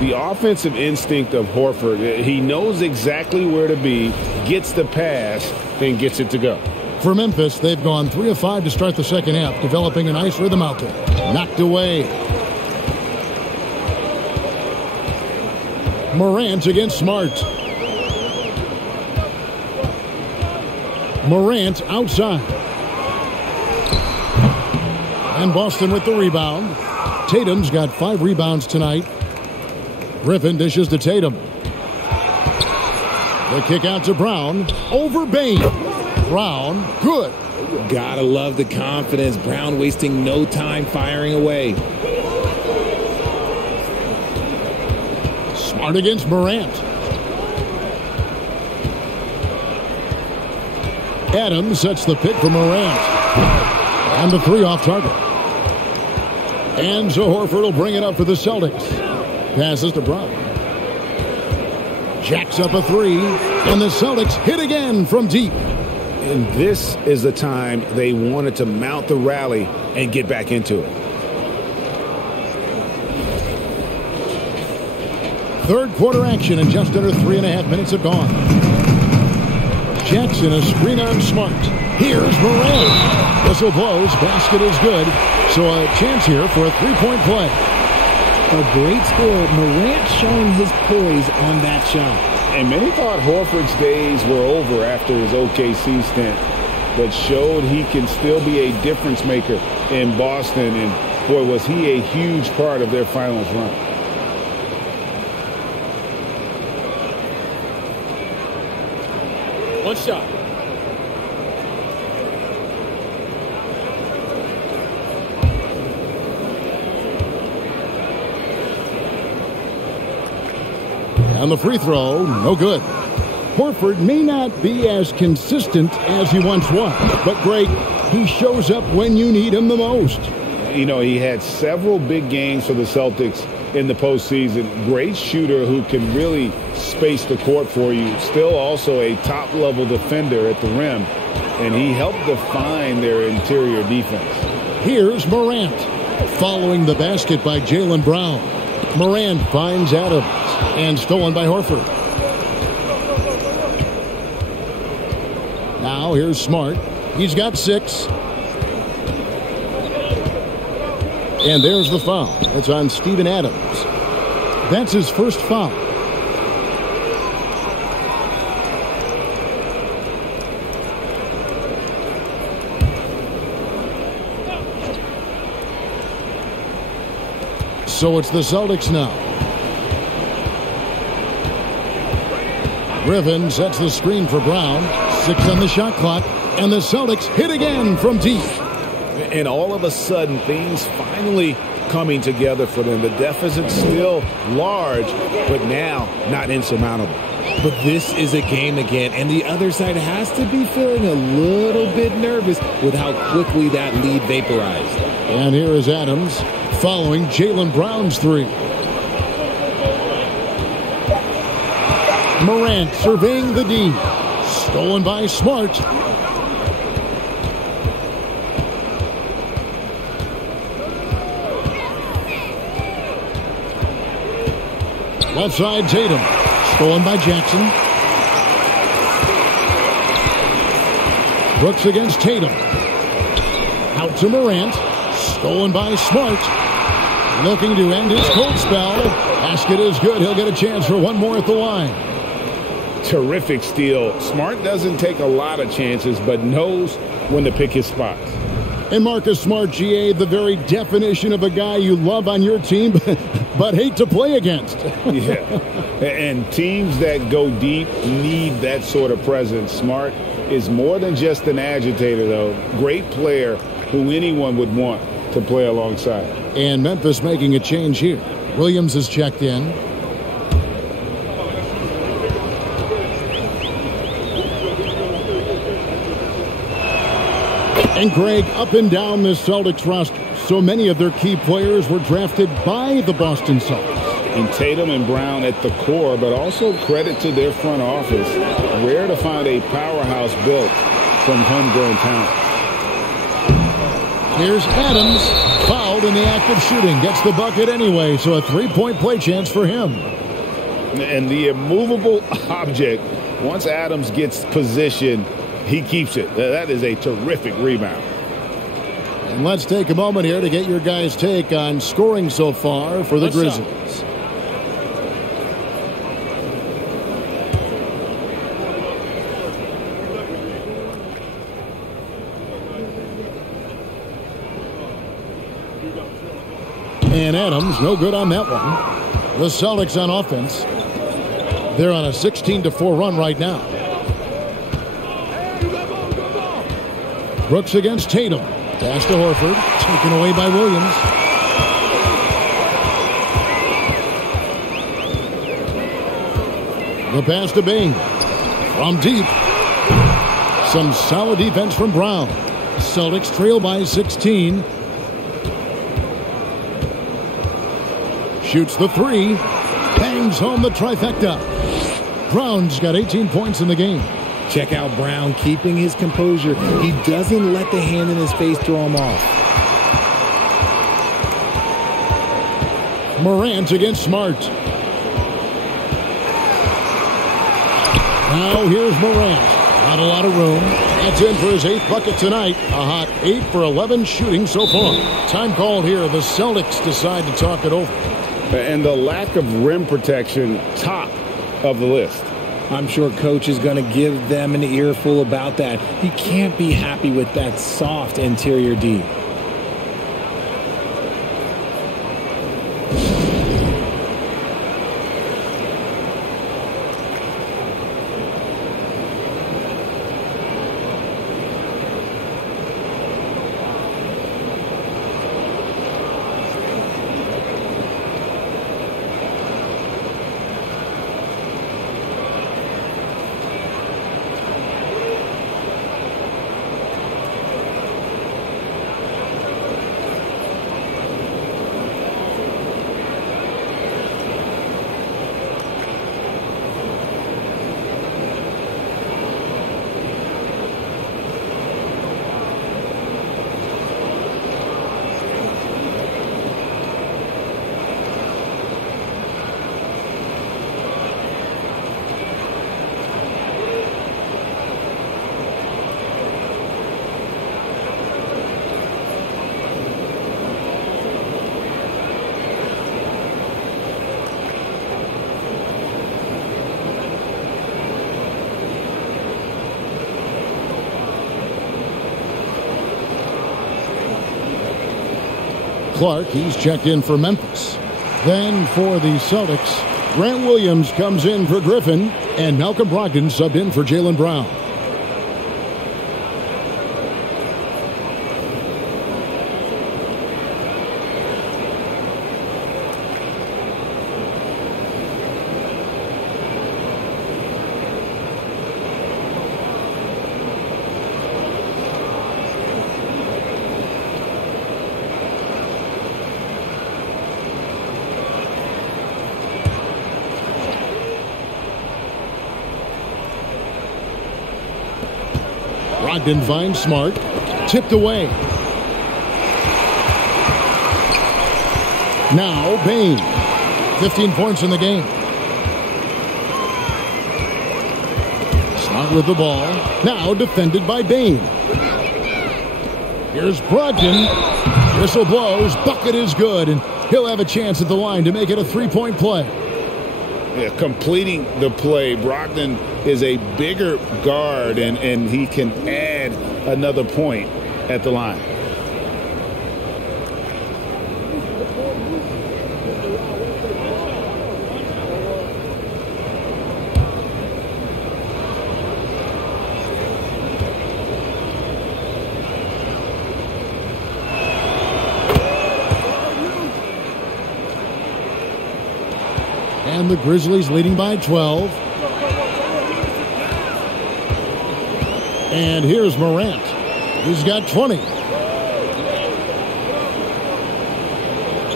The offensive instinct of Horford, he knows exactly where to be, gets the pass, then gets it to go. For Memphis, they've gone 3 of 5 to start the second half, developing a nice rhythm out there. Knocked away. Morant against Smart. Morant outside. And Boston with the rebound. Tatum's got 5 rebounds tonight. Griffin dishes to Tatum. The kick out to Brown. Over Bain. Brown, good. Gotta love the confidence. Brown wasting no time firing away. Smart against Morant. Adams sets the pick for Morant. And the 3 off target. And so Horford will bring it up for the Celtics. Passes to Brown. Jacks up a 3. And the Celtics hit again from deep. And this is the time they wanted to mount the rally and get back into it. Third quarter action and just under 3.5 minutes have gone. Jackson a screen on Smart. Here's Morant. Whistle blows. Basket is good. So a chance here for a 3-point play. A great score. Morant showing his poise on that shot. And many thought Horford's days were over after his OKC stint, but showed he can still be a difference maker in Boston. And boy, was he a huge part of their finals run. One shot. And the free throw, no good. Horford may not be as consistent as he once was, but Greg, he shows up when you need him the most. You know, he had several big games for the Celtics in the postseason. Great shooter who can really space the court for you. Still also a top-level defender at the rim, and he helped define their interior defense. Here's Morant, following the basket by Jaylen Brown. Morant finds Adams, and stolen by Horford. Now here's Smart. He's got 6. And there's the foul. It's on Steven Adams. That's his first foul. So it's the Celtics now. Griffin sets the screen for Brown. 6 on the shot clock. And the Celtics hit again from deep. And all of a sudden, things finally coming together for them. The deficit's still large, but now not insurmountable. But this is a game again, and the other side has to be feeling a little bit nervous with how quickly that lead vaporized. And here is Adams following Jaylen Brown's 3. Morant surveying the D. Stolen by Smart. Left side Tatum. Stolen by Jackson. Brooks against Tatum. Out to Morant. Stolen by Smart. Looking to end his cold spell. Basket is good. He'll get a chance for one more at the line. Terrific steal. Smart doesn't take a lot of chances, but knows when to pick his spots. And Marcus Smart, GA, the very definition of a guy you love on your team, but hate to play against. Yeah. And teams that go deep need that sort of presence. Smart is more than just an agitator, though. Great player who anyone would want to play alongside. And Memphis making a change here. Williams is checked in. And Greg, up and down this Celtics roster, so many of their key players were drafted by the Boston Celtics. And Tatum and Brown at the core, but also credit to their front office. Rare to find a powerhouse built from homegrown talent. Here's Adams, fouled in the act of shooting, gets the bucket anyway, so a three-point play chance for him. And the immovable object, once Adams gets position, he keeps it. That is a terrific rebound. And let's take a moment here to get your guys' take on scoring so far for the Grizzlies. And Adams, no good on that one. The Celtics on offense. They're on a 16-4 run right now. Brooks against Tatum. Pass to Horford. Taken away by Williams. The pass to Bing. From deep. Some solid defense from Brown. Celtics trail by 16. Shoots the three. Bangs home the trifecta. Brown's got 18 points in the game. Check out Brown keeping his composure. He doesn't let the hand in his face throw him off. Morant against Smart. Now here's Morant. Not a lot of room. That's in for his 8th bucket tonight. A hot 8 for 11 shooting so far. Time called here. The Celtics decide to talk it over. And the lack of rim protection, top of the list. I'm sure coach is going to give them an earful about that. He can't be happy with that soft interior D. Clark, he's checked in for Memphis. Then for the Celtics, Grant Williams comes in for Griffin, and Malcolm Brogdon subbed in for Jaylen Brown. Brogdon finds Smart. Tipped away. Now Bane. 15 points in the game. Smart with the ball. Now defended by Bane. Here's Brogdon. Whistle blows. Bucket is good. And he'll have a chance at the line to make it a three-point play. Yeah, completing the play. Brogdon is a bigger guard, and he can add another point at the line. And the Grizzlies leading by 12. And here's Morant. He's got 20.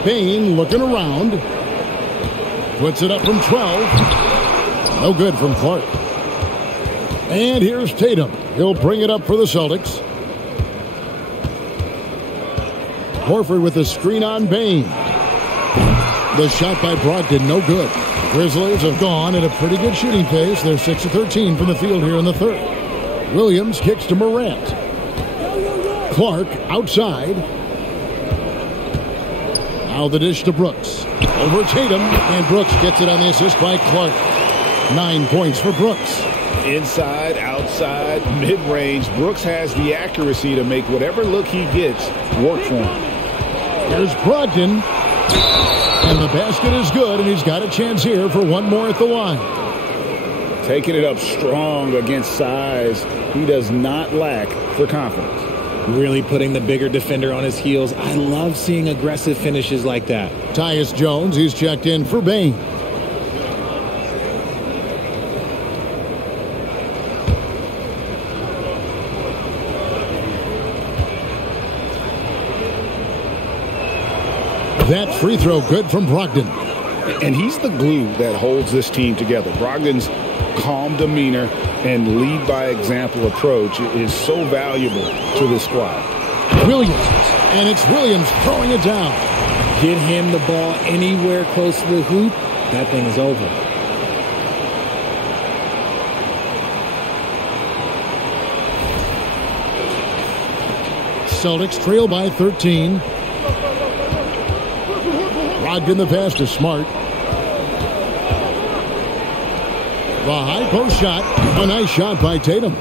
Bain looking around. Puts it up from 12. No good from Clark. And here's Tatum. He'll bring it up for the Celtics. Horford with the screen on Bain. The shot by Brogdon, no good. Grizzlies have gone at a pretty good shooting pace. They're 6 of 13 from the field here in the third. Williams kicks to Morant. Clark outside. Now the dish to Brooks. Over Tatum, and Brooks gets it on the assist by Clark. 9 points for Brooks. Inside, outside, mid-range. Brooks has the accuracy to make whatever look he gets work for him. Here's Brogdon. And the basket is good, and he's got a chance here for one more at the line. Taking it up strong against size. He does not lack for confidence. Really putting the bigger defender on his heels. I love seeing aggressive finishes like that. Tyus Jones, he's checked in for Bain. That free throw good from Brogdon. And he's the glue that holds this team together. Brogdon's calm demeanor and lead by example approach is so valuable to this squad. Williams, and it's Williams throwing it down. Get him the ball anywhere close to the hoop, that thing is over. Celtics trail by 13. Brogdon the pass to Smart. The high post shot. A nice shot by Tatum.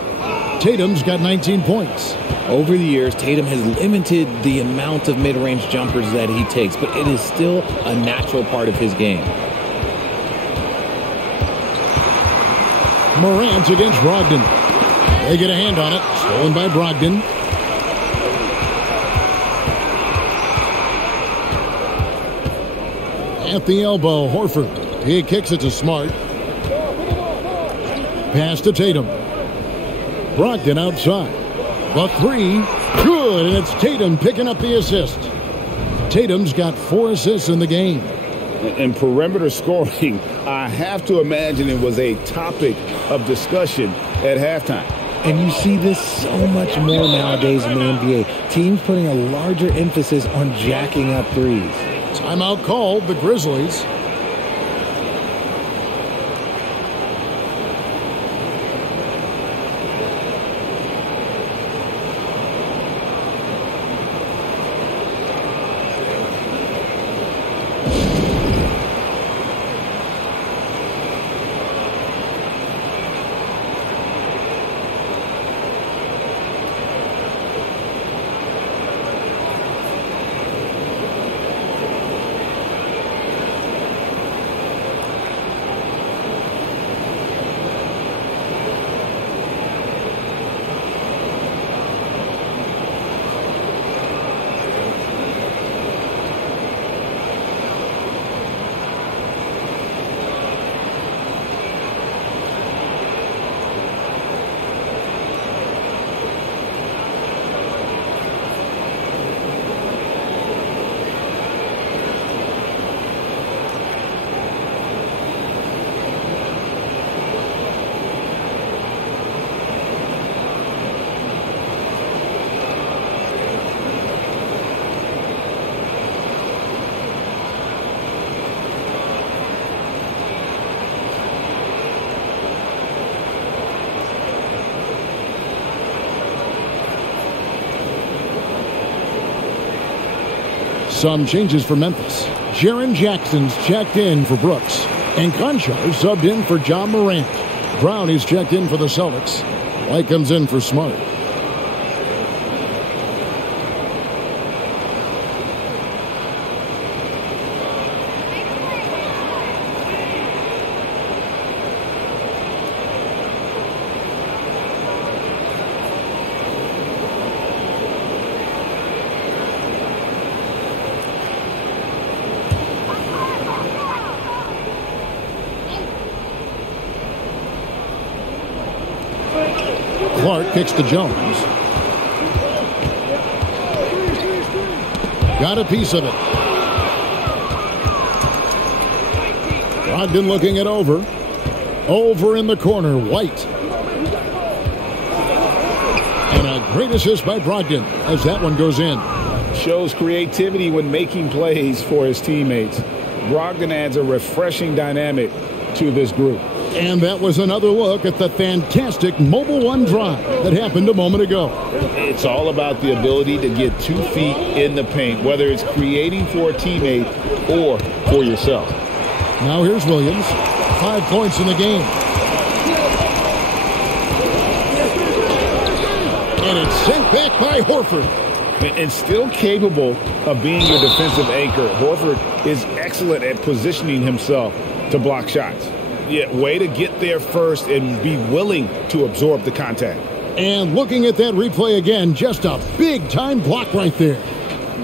Tatum's got 19 points. Over the years, Tatum has limited the amount of mid-range jumpers that he takes, but it is still a natural part of his game. Morant against Brogdon. They get a hand on it. Stolen by Brogdon. At the elbow, Horford. He kicks it to Smart. Pass to Tatum. Brogdon outside. The three. Good, and it's Tatum picking up the assist. Tatum's got 4 assists in the game. And perimeter scoring, I have to imagine it was a topic of discussion at halftime. And you see this so much more nowadays in the NBA. Teams putting a larger emphasis on jacking up threes. Timeout called, the Grizzlies. Some changes for Memphis. Jaren Jackson's checked in for Brooks. And Conchar subbed in for John Morant. Brown is checked in for the Celtics. White comes in for Smart. Clark kicks to Jones. got a piece of it. Brogdon looking it over. Over in the corner, White. And a great assist by Brogdon as that one goes in. Shows creativity when making plays for his teammates. Brogdon adds a refreshing dynamic to this group. And that was another look at the fantastic Mobile One drive that happened a moment ago. It's all about the ability to get 2 feet in the paint, whether it's creating for a teammate or for yourself. Now here's Williams. 5 points in the game. And it's sent back by Horford. And still capable of being your defensive anchor. Horford is excellent at positioning himself to block shots. Yeah, way to get there first and be willing to absorb the contact. And looking at that replay again, just a big-time block right there.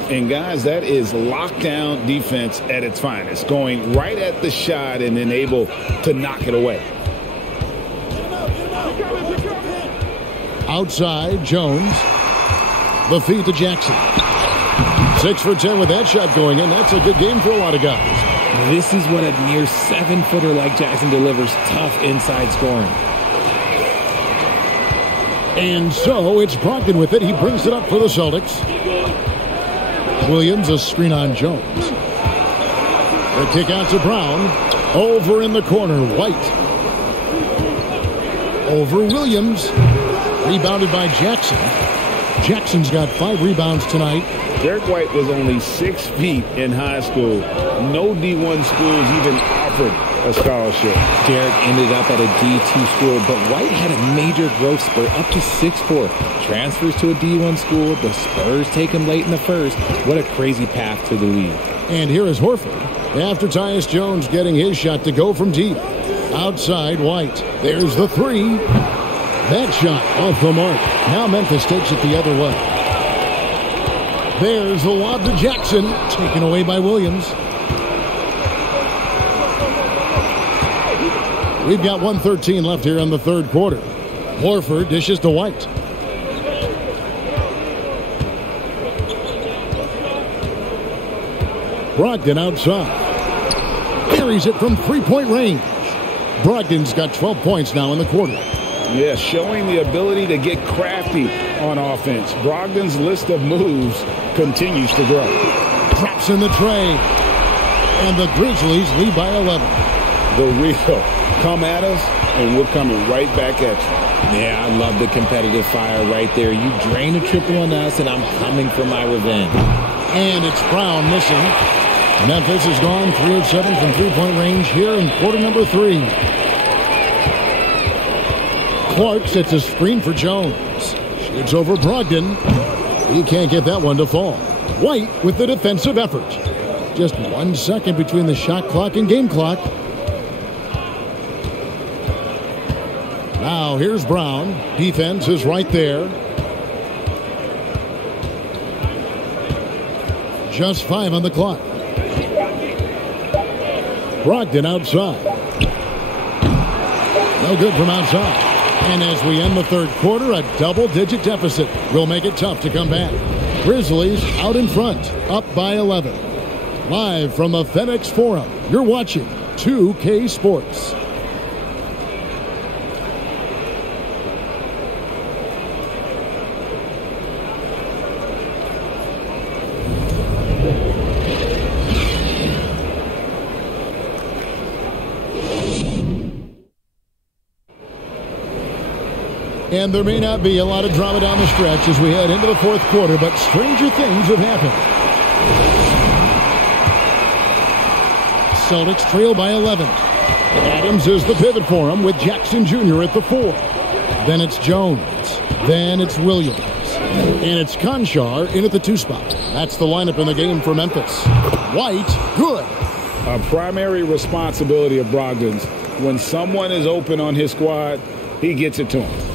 And, guys, that is lockdown defense at its finest, going right at the shot and then able to knock it away. Outside, Jones. The feed to Jackson. 6 for 10 with that shot going in. That's a good game for a lot of guys. This is what a near 7-footer like Jackson delivers. Tough inside scoring. And so it's Brogdon with it. He brings it up for the Celtics. Williams, a screen on Jones. The kick out to Brown. Over in the corner, White. Over Williams. Rebounded by Jackson. Jackson's got 5 rebounds tonight. Derek White was only 6 feet in high school. No D1 schools even offered a scholarship. Derek ended up at a D2 school, but White had a major growth spurt up to 6'4". Transfers to a D1 school. The Spurs take him late in the first. What a crazy path to the league. And here is Horford. After Tyus Jones getting his shot to go from deep. Outside, White. There's the 3. That shot off the mark. Now Memphis takes it the other way. There's the lob to Jackson. Taken away by Williams. We've got 1:13 left here in the third quarter. Horford dishes to White. Brogdon outside. Carries it from 3-point range. Brogdon's got 12 points now in the quarter. Yeah, showing the ability to get crafty on offense. Brogdon's list of moves continues to grow. Drops in the tray. And the Grizzlies lead by 11. The real come at us, and we're coming right back at you. Yeah, I love the competitive fire right there. You drain a triple on us, and I'm coming for my revenge. And it's Brown missing. Memphis has gone 3 of 7 from 3-point range here in quarter number 3. Clark sets a screen for Jones. Shoots over Brogdon. He can't get that one to fall. White with the defensive effort. Just 1 second between the shot clock and game clock. Now here's Brown. Defense is right there. Just 5 on the clock. Brogdon outside. No good from outside. And as we end the third quarter, a double-digit deficit will make it tough to come back. Grizzlies out in front, up by 11. Live from the FedEx Forum, you're watching 2K Sports. And there may not be a lot of drama down the stretch as we head into the fourth quarter, but stranger things have happened. Celtics trail by 11. Adams is the pivot for him with Jackson Jr. at the 4. Then it's Jones. Then it's Williams. And it's Conchar in at the 2 spot. That's the lineup in the game for Memphis. White, good. A primary responsibility of Brogdon's. When someone is open on his squad, he gets it to him.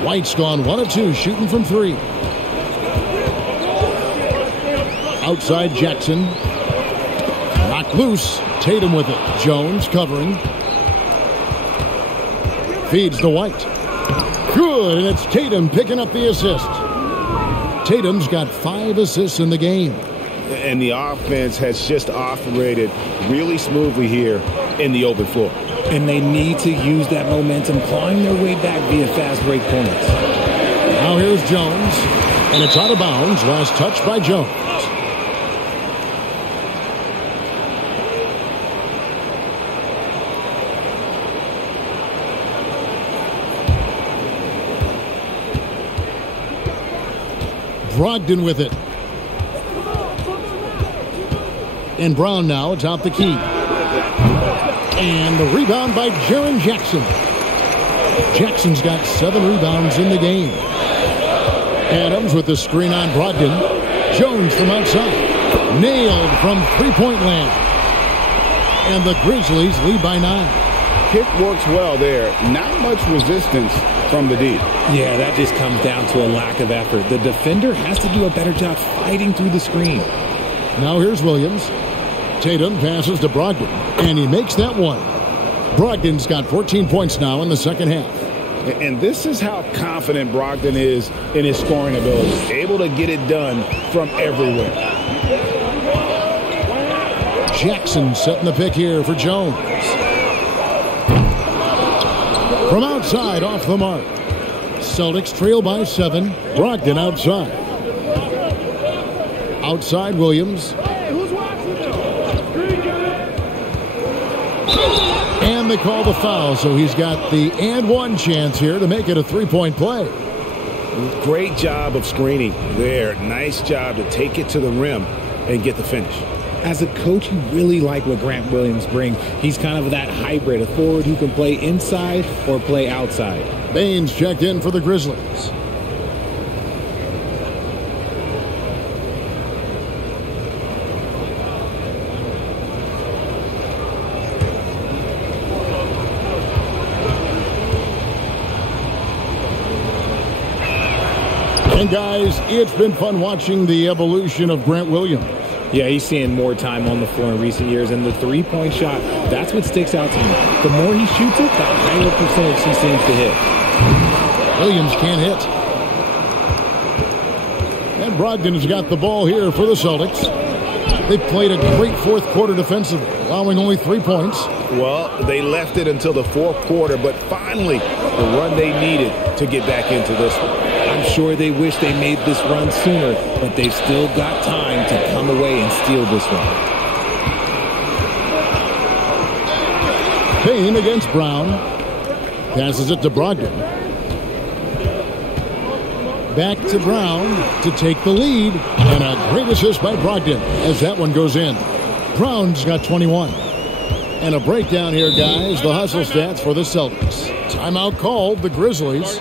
White's gone 1 of 2, shooting from 3. Outside Jackson. Knocked loose. Tatum with it. Jones covering. Feeds to White. Good, and it's Tatum picking up the assist. Tatum's got 5 assists in the game. And the offense has just operated really smoothly here in the open floor. And they need to use that momentum, climb their way back via fast break points. Now here's Jones, and it's out of bounds. Last touch by Jones. Brogdon with it. And Brown now atop the key. And the rebound by Jaren Jackson. Jackson's got 7 rebounds in the game. Adams with the screen on Brogdon. Jones from outside. Nailed from three-point land. And the Grizzlies lead by 9. Pick works well there. Not much resistance from the D. Yeah, that just comes down to a lack of effort. The defender has to do a better job fighting through the screen. Now here's Williams. Tatum passes to Brogdon, and he makes that one. Brogdon's got 14 points now in the second half. And this is how confident Brogdon is in his scoring ability. Able to get it done from everywhere. Jackson setting the pick here for Jones. From outside, off the mark. Celtics trail by 7. Brogdon outside. Outside, Williams. And they call the foul, so he's got the and one chance here to make it a three-point play. Great job of screening there. Nice job to take it to the rim and get the finish. As a coach, you really like what Grant Williams brings. He's kind of that hybrid, a forward who can play inside or play outside. Baines checked in for the Grizzlies. And guys, it's been fun watching the evolution of Grant Williams. Yeah, he's seeing more time on the floor in recent years, and the three-point shot, that's what sticks out to me. The more he shoots it, the higher percentage he seems to hit. Williams can't hit. And Brogdon has got the ball here for the Celtics. They've played a great fourth quarter defensively, allowing only 3 points. Well, they left it until the fourth quarter, but finally the run they needed to get back into this one. I'm sure they wish they made this run sooner, but they've still got time to come away and steal this one. Payne against Brown. Passes it to Brogdon. Back to Brown to take the lead. And a great assist by Brogdon as that one goes in. Brown's got 21. And a breakdown here, guys. The hustle stats for the Celtics. Timeout called, the Grizzlies.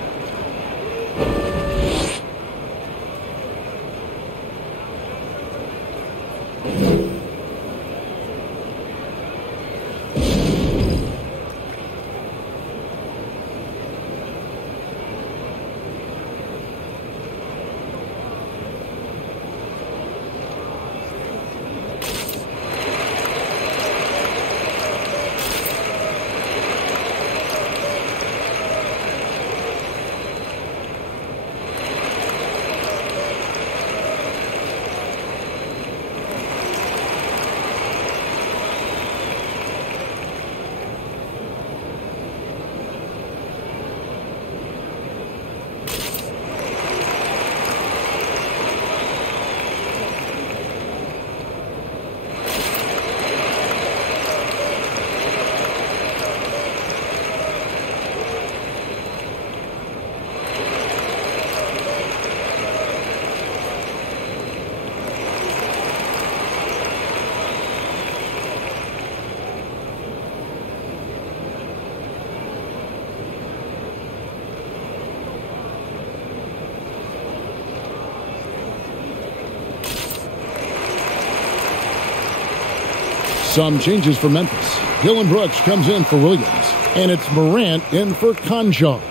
Some changes for Memphis. Dillon Brooks comes in for Williams. And it's Morant in for Conjo.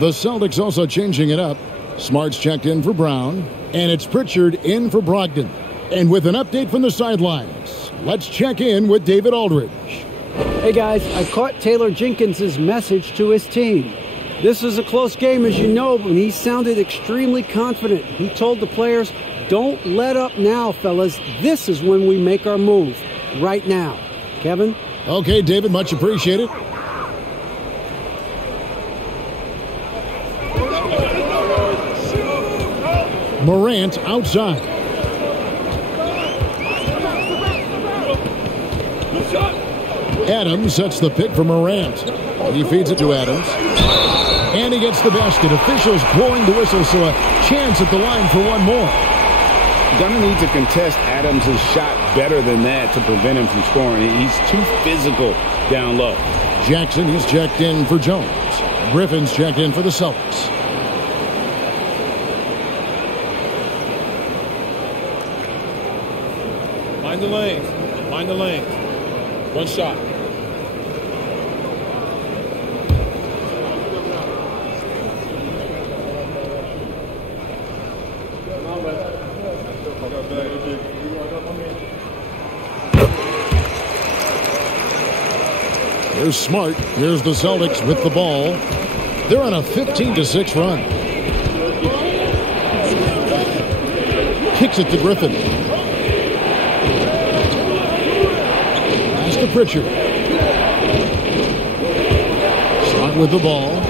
The Celtics also changing it up. Smart's checked in for Brown. And it's Pritchard in for Brogdon. And with an update from the sidelines, let's check in with David Aldridge. Hey guys, I caught Taylor Jenkins' message to his team. This is a close game, as you know, and he sounded extremely confident. He told the players, don't let up now, fellas. This is when we make our move. Right now. Kevin? Okay, David, much appreciated. Morant outside. Adams sets the pick for Morant. He feeds it to Adams. And he gets the basket. Officials blowing the whistle, so a chance at the line for one more. Gonna need to contest Adams' shot better than that to prevent him from scoring. He's too physical down low. Jackson, he's checked in for Jones. Griffin's checked in for the Celtics. Mind the lanes. Mind the lanes. One shot. Here's Smart. Here's the Celtics with the ball. They're on a 15-6 run. Kicks it to Griffin. Pass to Pritchard. Smart with the ball.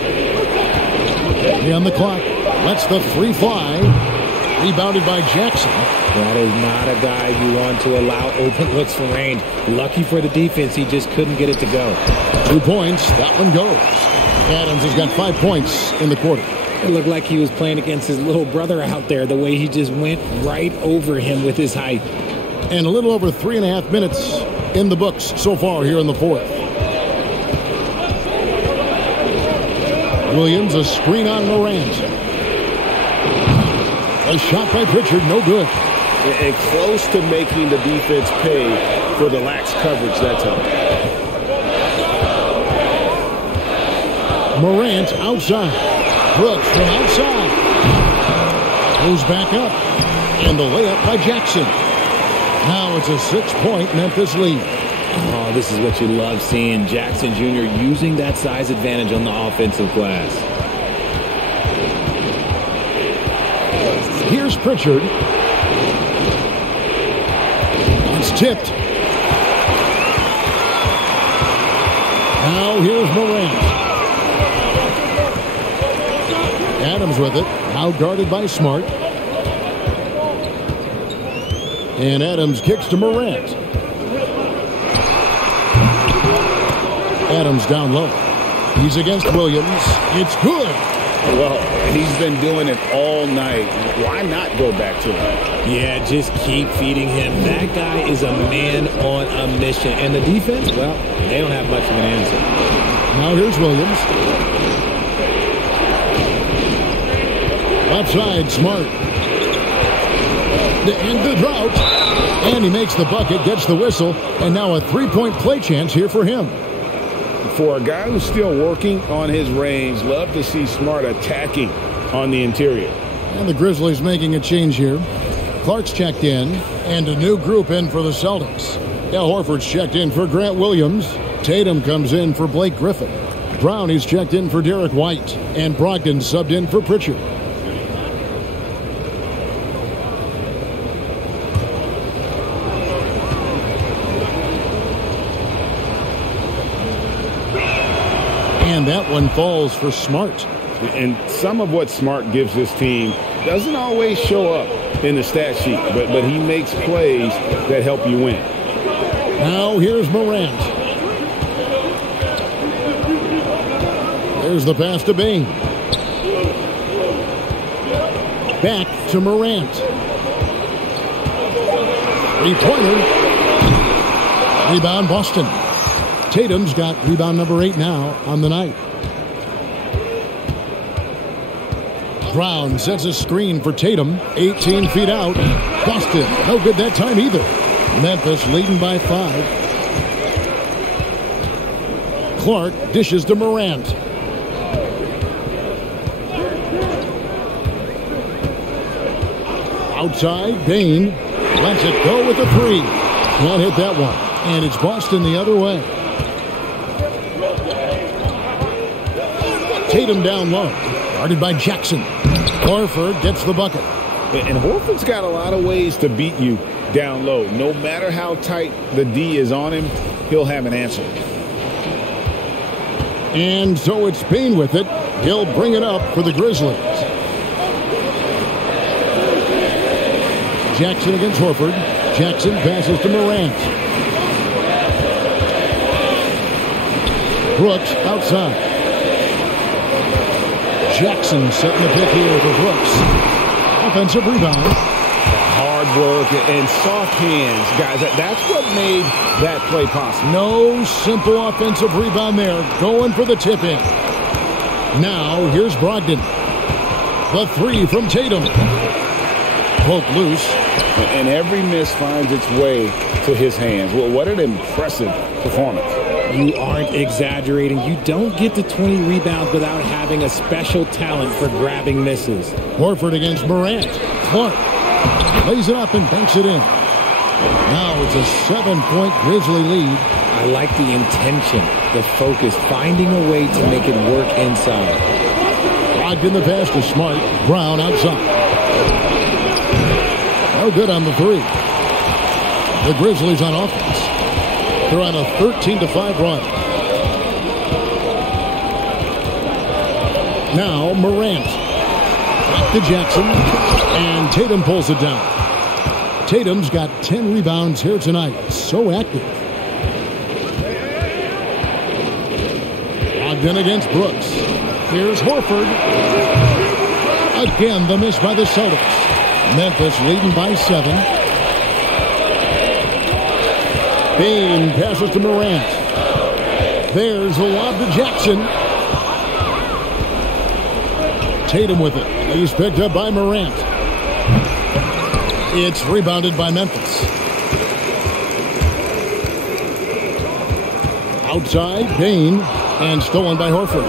He on the clock. Lets the three fly. Rebounded by Jackson. That is not a guy you want to allow open looks from range. Lucky for the defense, he just couldn't get it to go. 2 points. That one goes. Adams has got 5 points in the quarter. It looked like he was playing against his little brother out there, the way he just went right over him with his height. And a little over 3.5 minutes in the books so far here in the fourth. Williams, a screen on Morant. A shot by Pritchard, no good. And close to making the defense pay for the lax coverage that time. Morant outside. Brooks from outside. Goes back up. And the layup by Jackson. Now it's a 6-point Memphis lead. Oh, this is what you love seeing. Jackson Jr. using that size advantage on the offensive glass. Here's Pritchard. It's tipped. Now here's Morant. Adams with it. Now guarded by Smart. And Adams kicks to Morant. Adams down low. He's against Williams. It's good. Well, he's been doing it all night. Why not go back to him? Yeah, just keep feeding him. That guy is a man on a mission. And the defense, well, they don't have much of an answer. Now here's Williams. Left side, Smart. To end the drought. And he makes the bucket, gets the whistle, and now a 3-point play chance here for him. For a guy who's still working on his range, love to see Smart attacking on the interior. And the Grizzlies making a change here. Clark's checked in, and a new group in for the Celtics. Al Horford's checked in for Grant Williams. Tatum comes in for Blake Griffin. Brown is checked in for Derek White. And Brogdon subbed in for Pritchard. And that one falls for Smart. And some of what Smart gives this team doesn't always show up in the stat sheet, but he makes plays that help you win. Now here's Morant. There's the pass to Bain. Back to Morant. 3-pointer. Rebound Boston. Tatum's got rebound number 8 now on the night. Brown sets a screen for Tatum. 18 feet out. Boston, no good that time either. Memphis leading by 5. Clark dishes to Morant. Outside, Bain lets it go with the 3. Can't hit that one. And it's Boston the other way. Tatum down low. Guarded by Jackson. Horford gets the bucket. And Horford's got a lot of ways to beat you down low. No matter how tight the D is on him, he'll have an answer. And so it's Payne with it. He'll bring it up for the Grizzlies. Jackson against Horford. Jackson passes to Morant. Brooks outside. Jackson setting the pick here for Brooks. Offensive rebound. Hard work and soft hands, guys. That's what made that play possible. No simple offensive rebound there. Going for the tip-in. Now, here's Brogdon. The three from Tatum. Poke loose. And every miss finds its way to his hands. Well, what an impressive performance. You aren't exaggerating. You don't get to 20 rebounds without having a special talent for grabbing misses. Horford against Morant. Clark lays it up and banks it in. Now it's a 7-point Grizzly lead. I like the intention, the focus, finding a way to make it work inside. Brogdon the pass to Smart. Brown outside. No good on the three. The Grizzlies on offense. They're on a 13-5 run. Now Morant. Back to Jackson. And Tatum pulls it down. Tatum's got 10 rebounds here tonight. So active. Brogdon against Brooks. Here's Horford. Again, the miss by the Celtics. Memphis leading by 7. Payne passes to Morant. There's the lob to Jackson. Tatum with it. He's picked up by Morant. It's rebounded by Memphis. Outside, Payne. And stolen by Horford.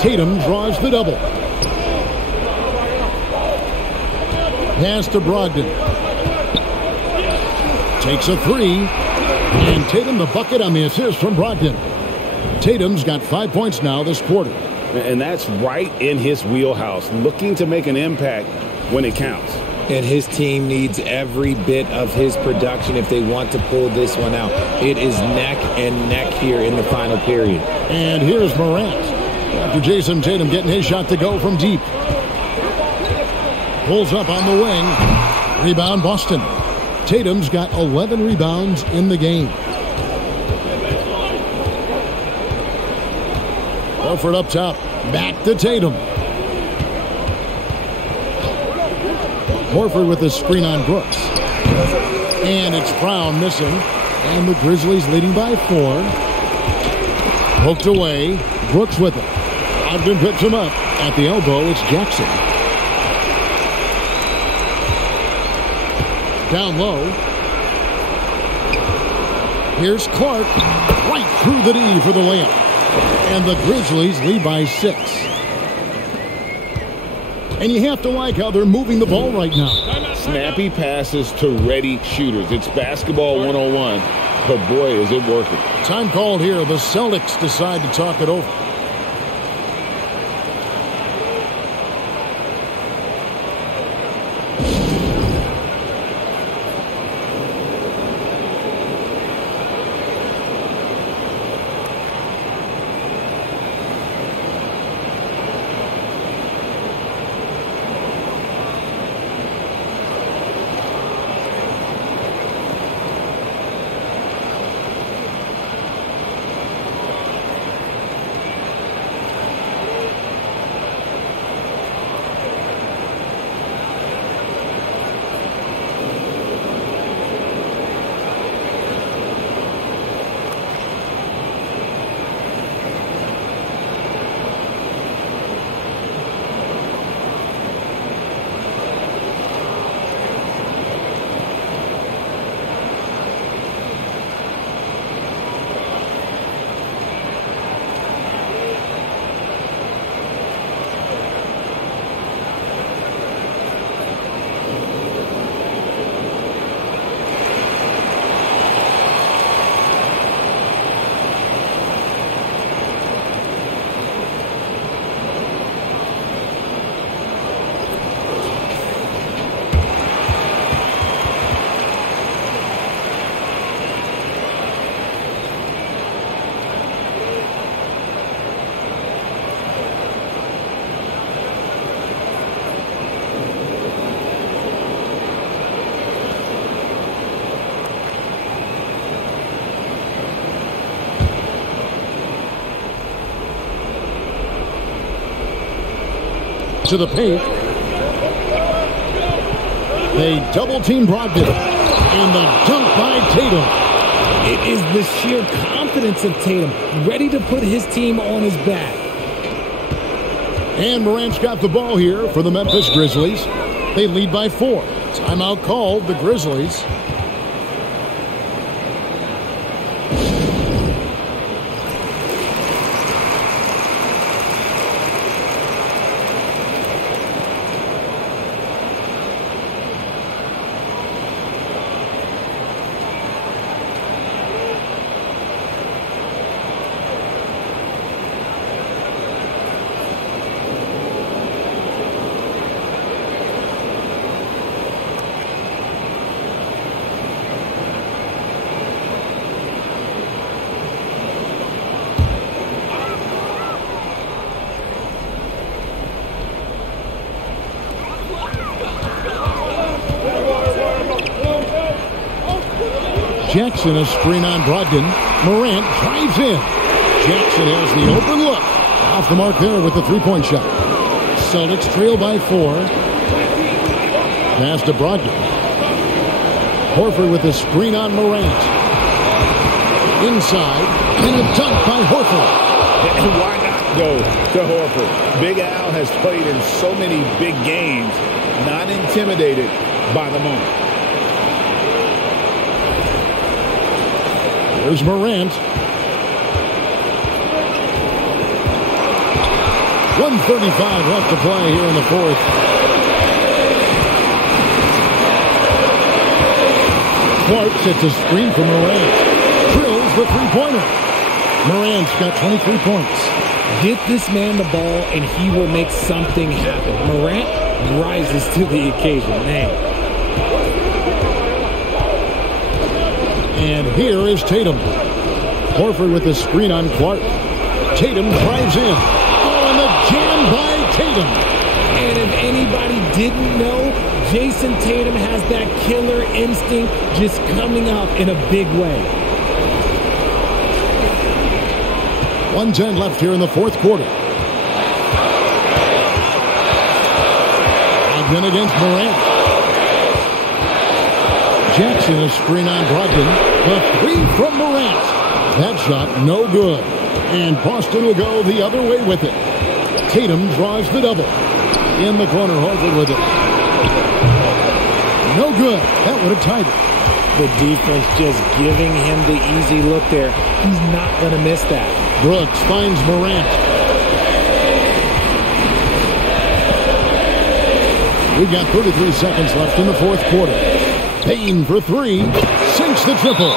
Tatum draws the double. Pass to Brogdon. Takes a three. And Tatum the bucket on the assist from Brogdon. Tatum's got 5 points now this quarter. And that's right in his wheelhouse. Looking to make an impact when it counts. And his team needs every bit of his production if they want to pull this one out. It is neck and neck here in the final period. And here's Morant. After Jason Tatum getting his shot to go from deep. Pulls up on the wing. Rebound Boston. Tatum's got 11 rebounds in the game. Horford up top. Back to Tatum. Horford with the screen on Brooks. And it's Brown missing. And the Grizzlies leading by 4. Poked away. Brooks with it. Ogden picks him up. At the elbow, it's Jackson. Down low. Here's Clark. Right through the D for the layup. And the Grizzlies lead by 6. And you have to like how they're moving the ball right now. Snappy passes to ready shooters. It's basketball 101, but boy, is it working. Time called here. The Celtics decide to talk it over. to the paint. They double-team Brogdon. And the dunk by Tatum. It is the sheer confidence of Tatum, ready to put his team on his back. And Morant's got the ball here for the Memphis Grizzlies. They lead by 4. Timeout called, the Grizzlies. Jackson, a screen on Brogdon. Morant drives in. Jackson has the open look. Off the mark there with the three-point shot. Celtics trail by 4. Pass to Brogdon. Horford with the screen on Morant. Inside. And a dunk by Horford. And why not go to Horford? Big Al has played in so many big games, not intimidated by the moment. There's Morant. 1:35 left to play here in the fourth. Clark sets a screen for Morant. Drills the three-pointer. Morant's got 23 points. Get this man the ball and he will make something happen. Morant rises to the occasion. Man. And here is Tatum. Horford with the screen on Clark. Tatum drives in. Oh, and the jam by Tatum. And if anybody didn't know, Jason Tatum has that killer instinct just coming up in a big way. 1:10 left here in the fourth quarter. Again against Morant. Jackson, a screen on Brogdon. The three from Morant. That shot no good. And Boston will go the other way with it. Tatum draws the double. In the corner, Horford with it. No good. That would have tied it. The defense just giving him the easy look there. He's not going to miss that. Brooks finds Morant. We've got 33 seconds left in the fourth quarter. Payne for 3. Sinks the triple.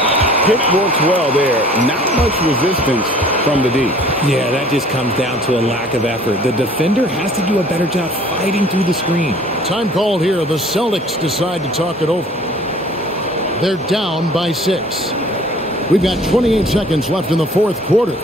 Pick works well there. Not much resistance from the D. Yeah, that just comes down to a lack of effort. The defender has to do a better job fighting through the screen. Time called here. The Celtics decide to talk it over. They're down by 6. We've got 28 seconds left in the fourth quarter.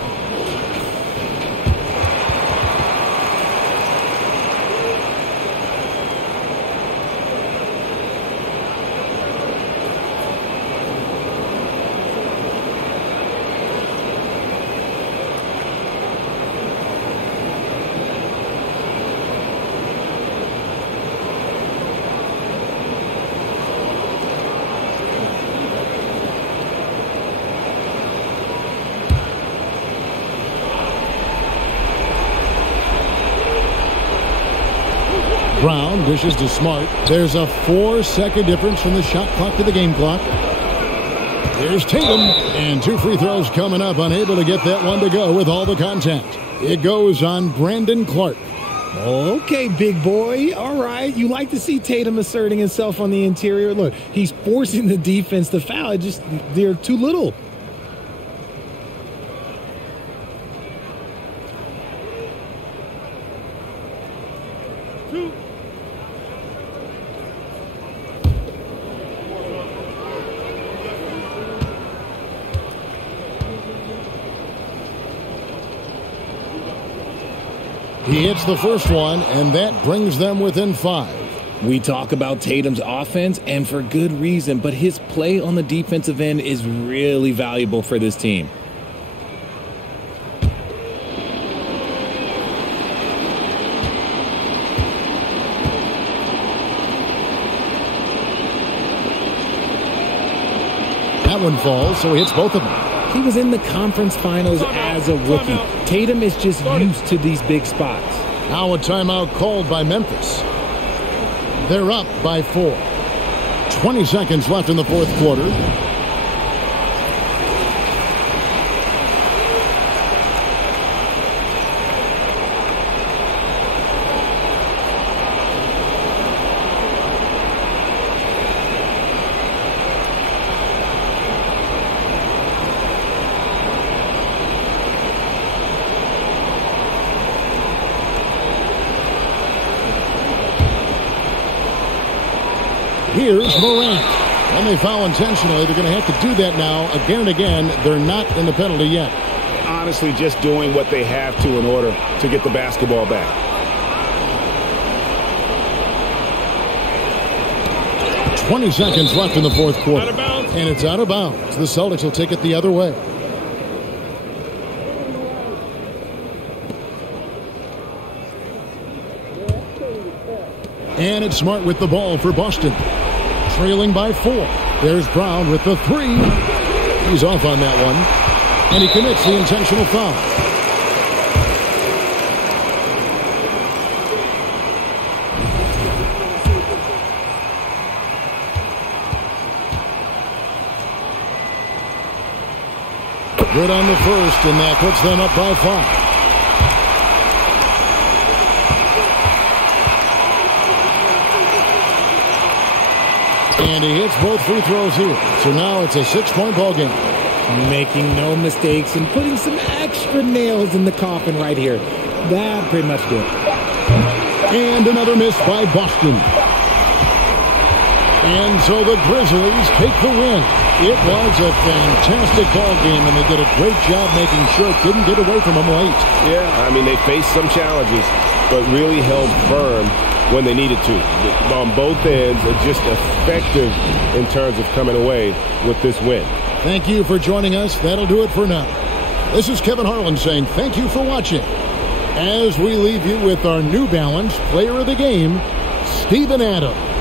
Brown dishes to Smart. There's a 4-second difference from the shot clock to the game clock. Here's Tatum. And 2 free throws coming up. Unable to get that one to go with all the contact. It goes on Brandon Clark. Okay, big boy. All right. You like to see Tatum asserting himself on the interior. Look, he's forcing the defense to foul. They're too little. He hits the first one, and that brings them within 5. We talk about Tatum's offense, and for good reason, but his play on the defensive end is really valuable for this team. That one falls, so he hits both of them. He was in the conference finals as a rookie. Tatum is just used to these big spots. Now a timeout called by Memphis. They're up by 4. 20 seconds left in the fourth quarter. Here's Morant. When they foul intentionally, they're going to have to do that now again and again. They're not in the penalty yet. Honestly, just doing what they have to in order to get the basketball back. .20 seconds left in the fourth quarter. And it's out of bounds. The Celtics will take it the other way. And it's Smart with the ball for Boston. Trailing by 4. There's Brown with the 3. He's off on that one. And he commits the intentional foul. Good on the first, and that puts them up by 5. And he hits both free throws here. So now it's a 6-point ball game. Making no mistakes and putting some extra nails in the coffin right here. That pretty much did. And another miss by Boston. And so the Grizzlies take the win. It was a fantastic ball game, and they did a great job making sure it didn't get away from them late. Yeah, I mean, they faced some challenges, but really held firm when they needed to. On both ends, just effective in terms of coming away with this win. Thank you for joining us. That'll do it for now. This is Kevin Harlan saying thank you for watching. As we leave you with our New Balance Player of the Game, Steven Adams.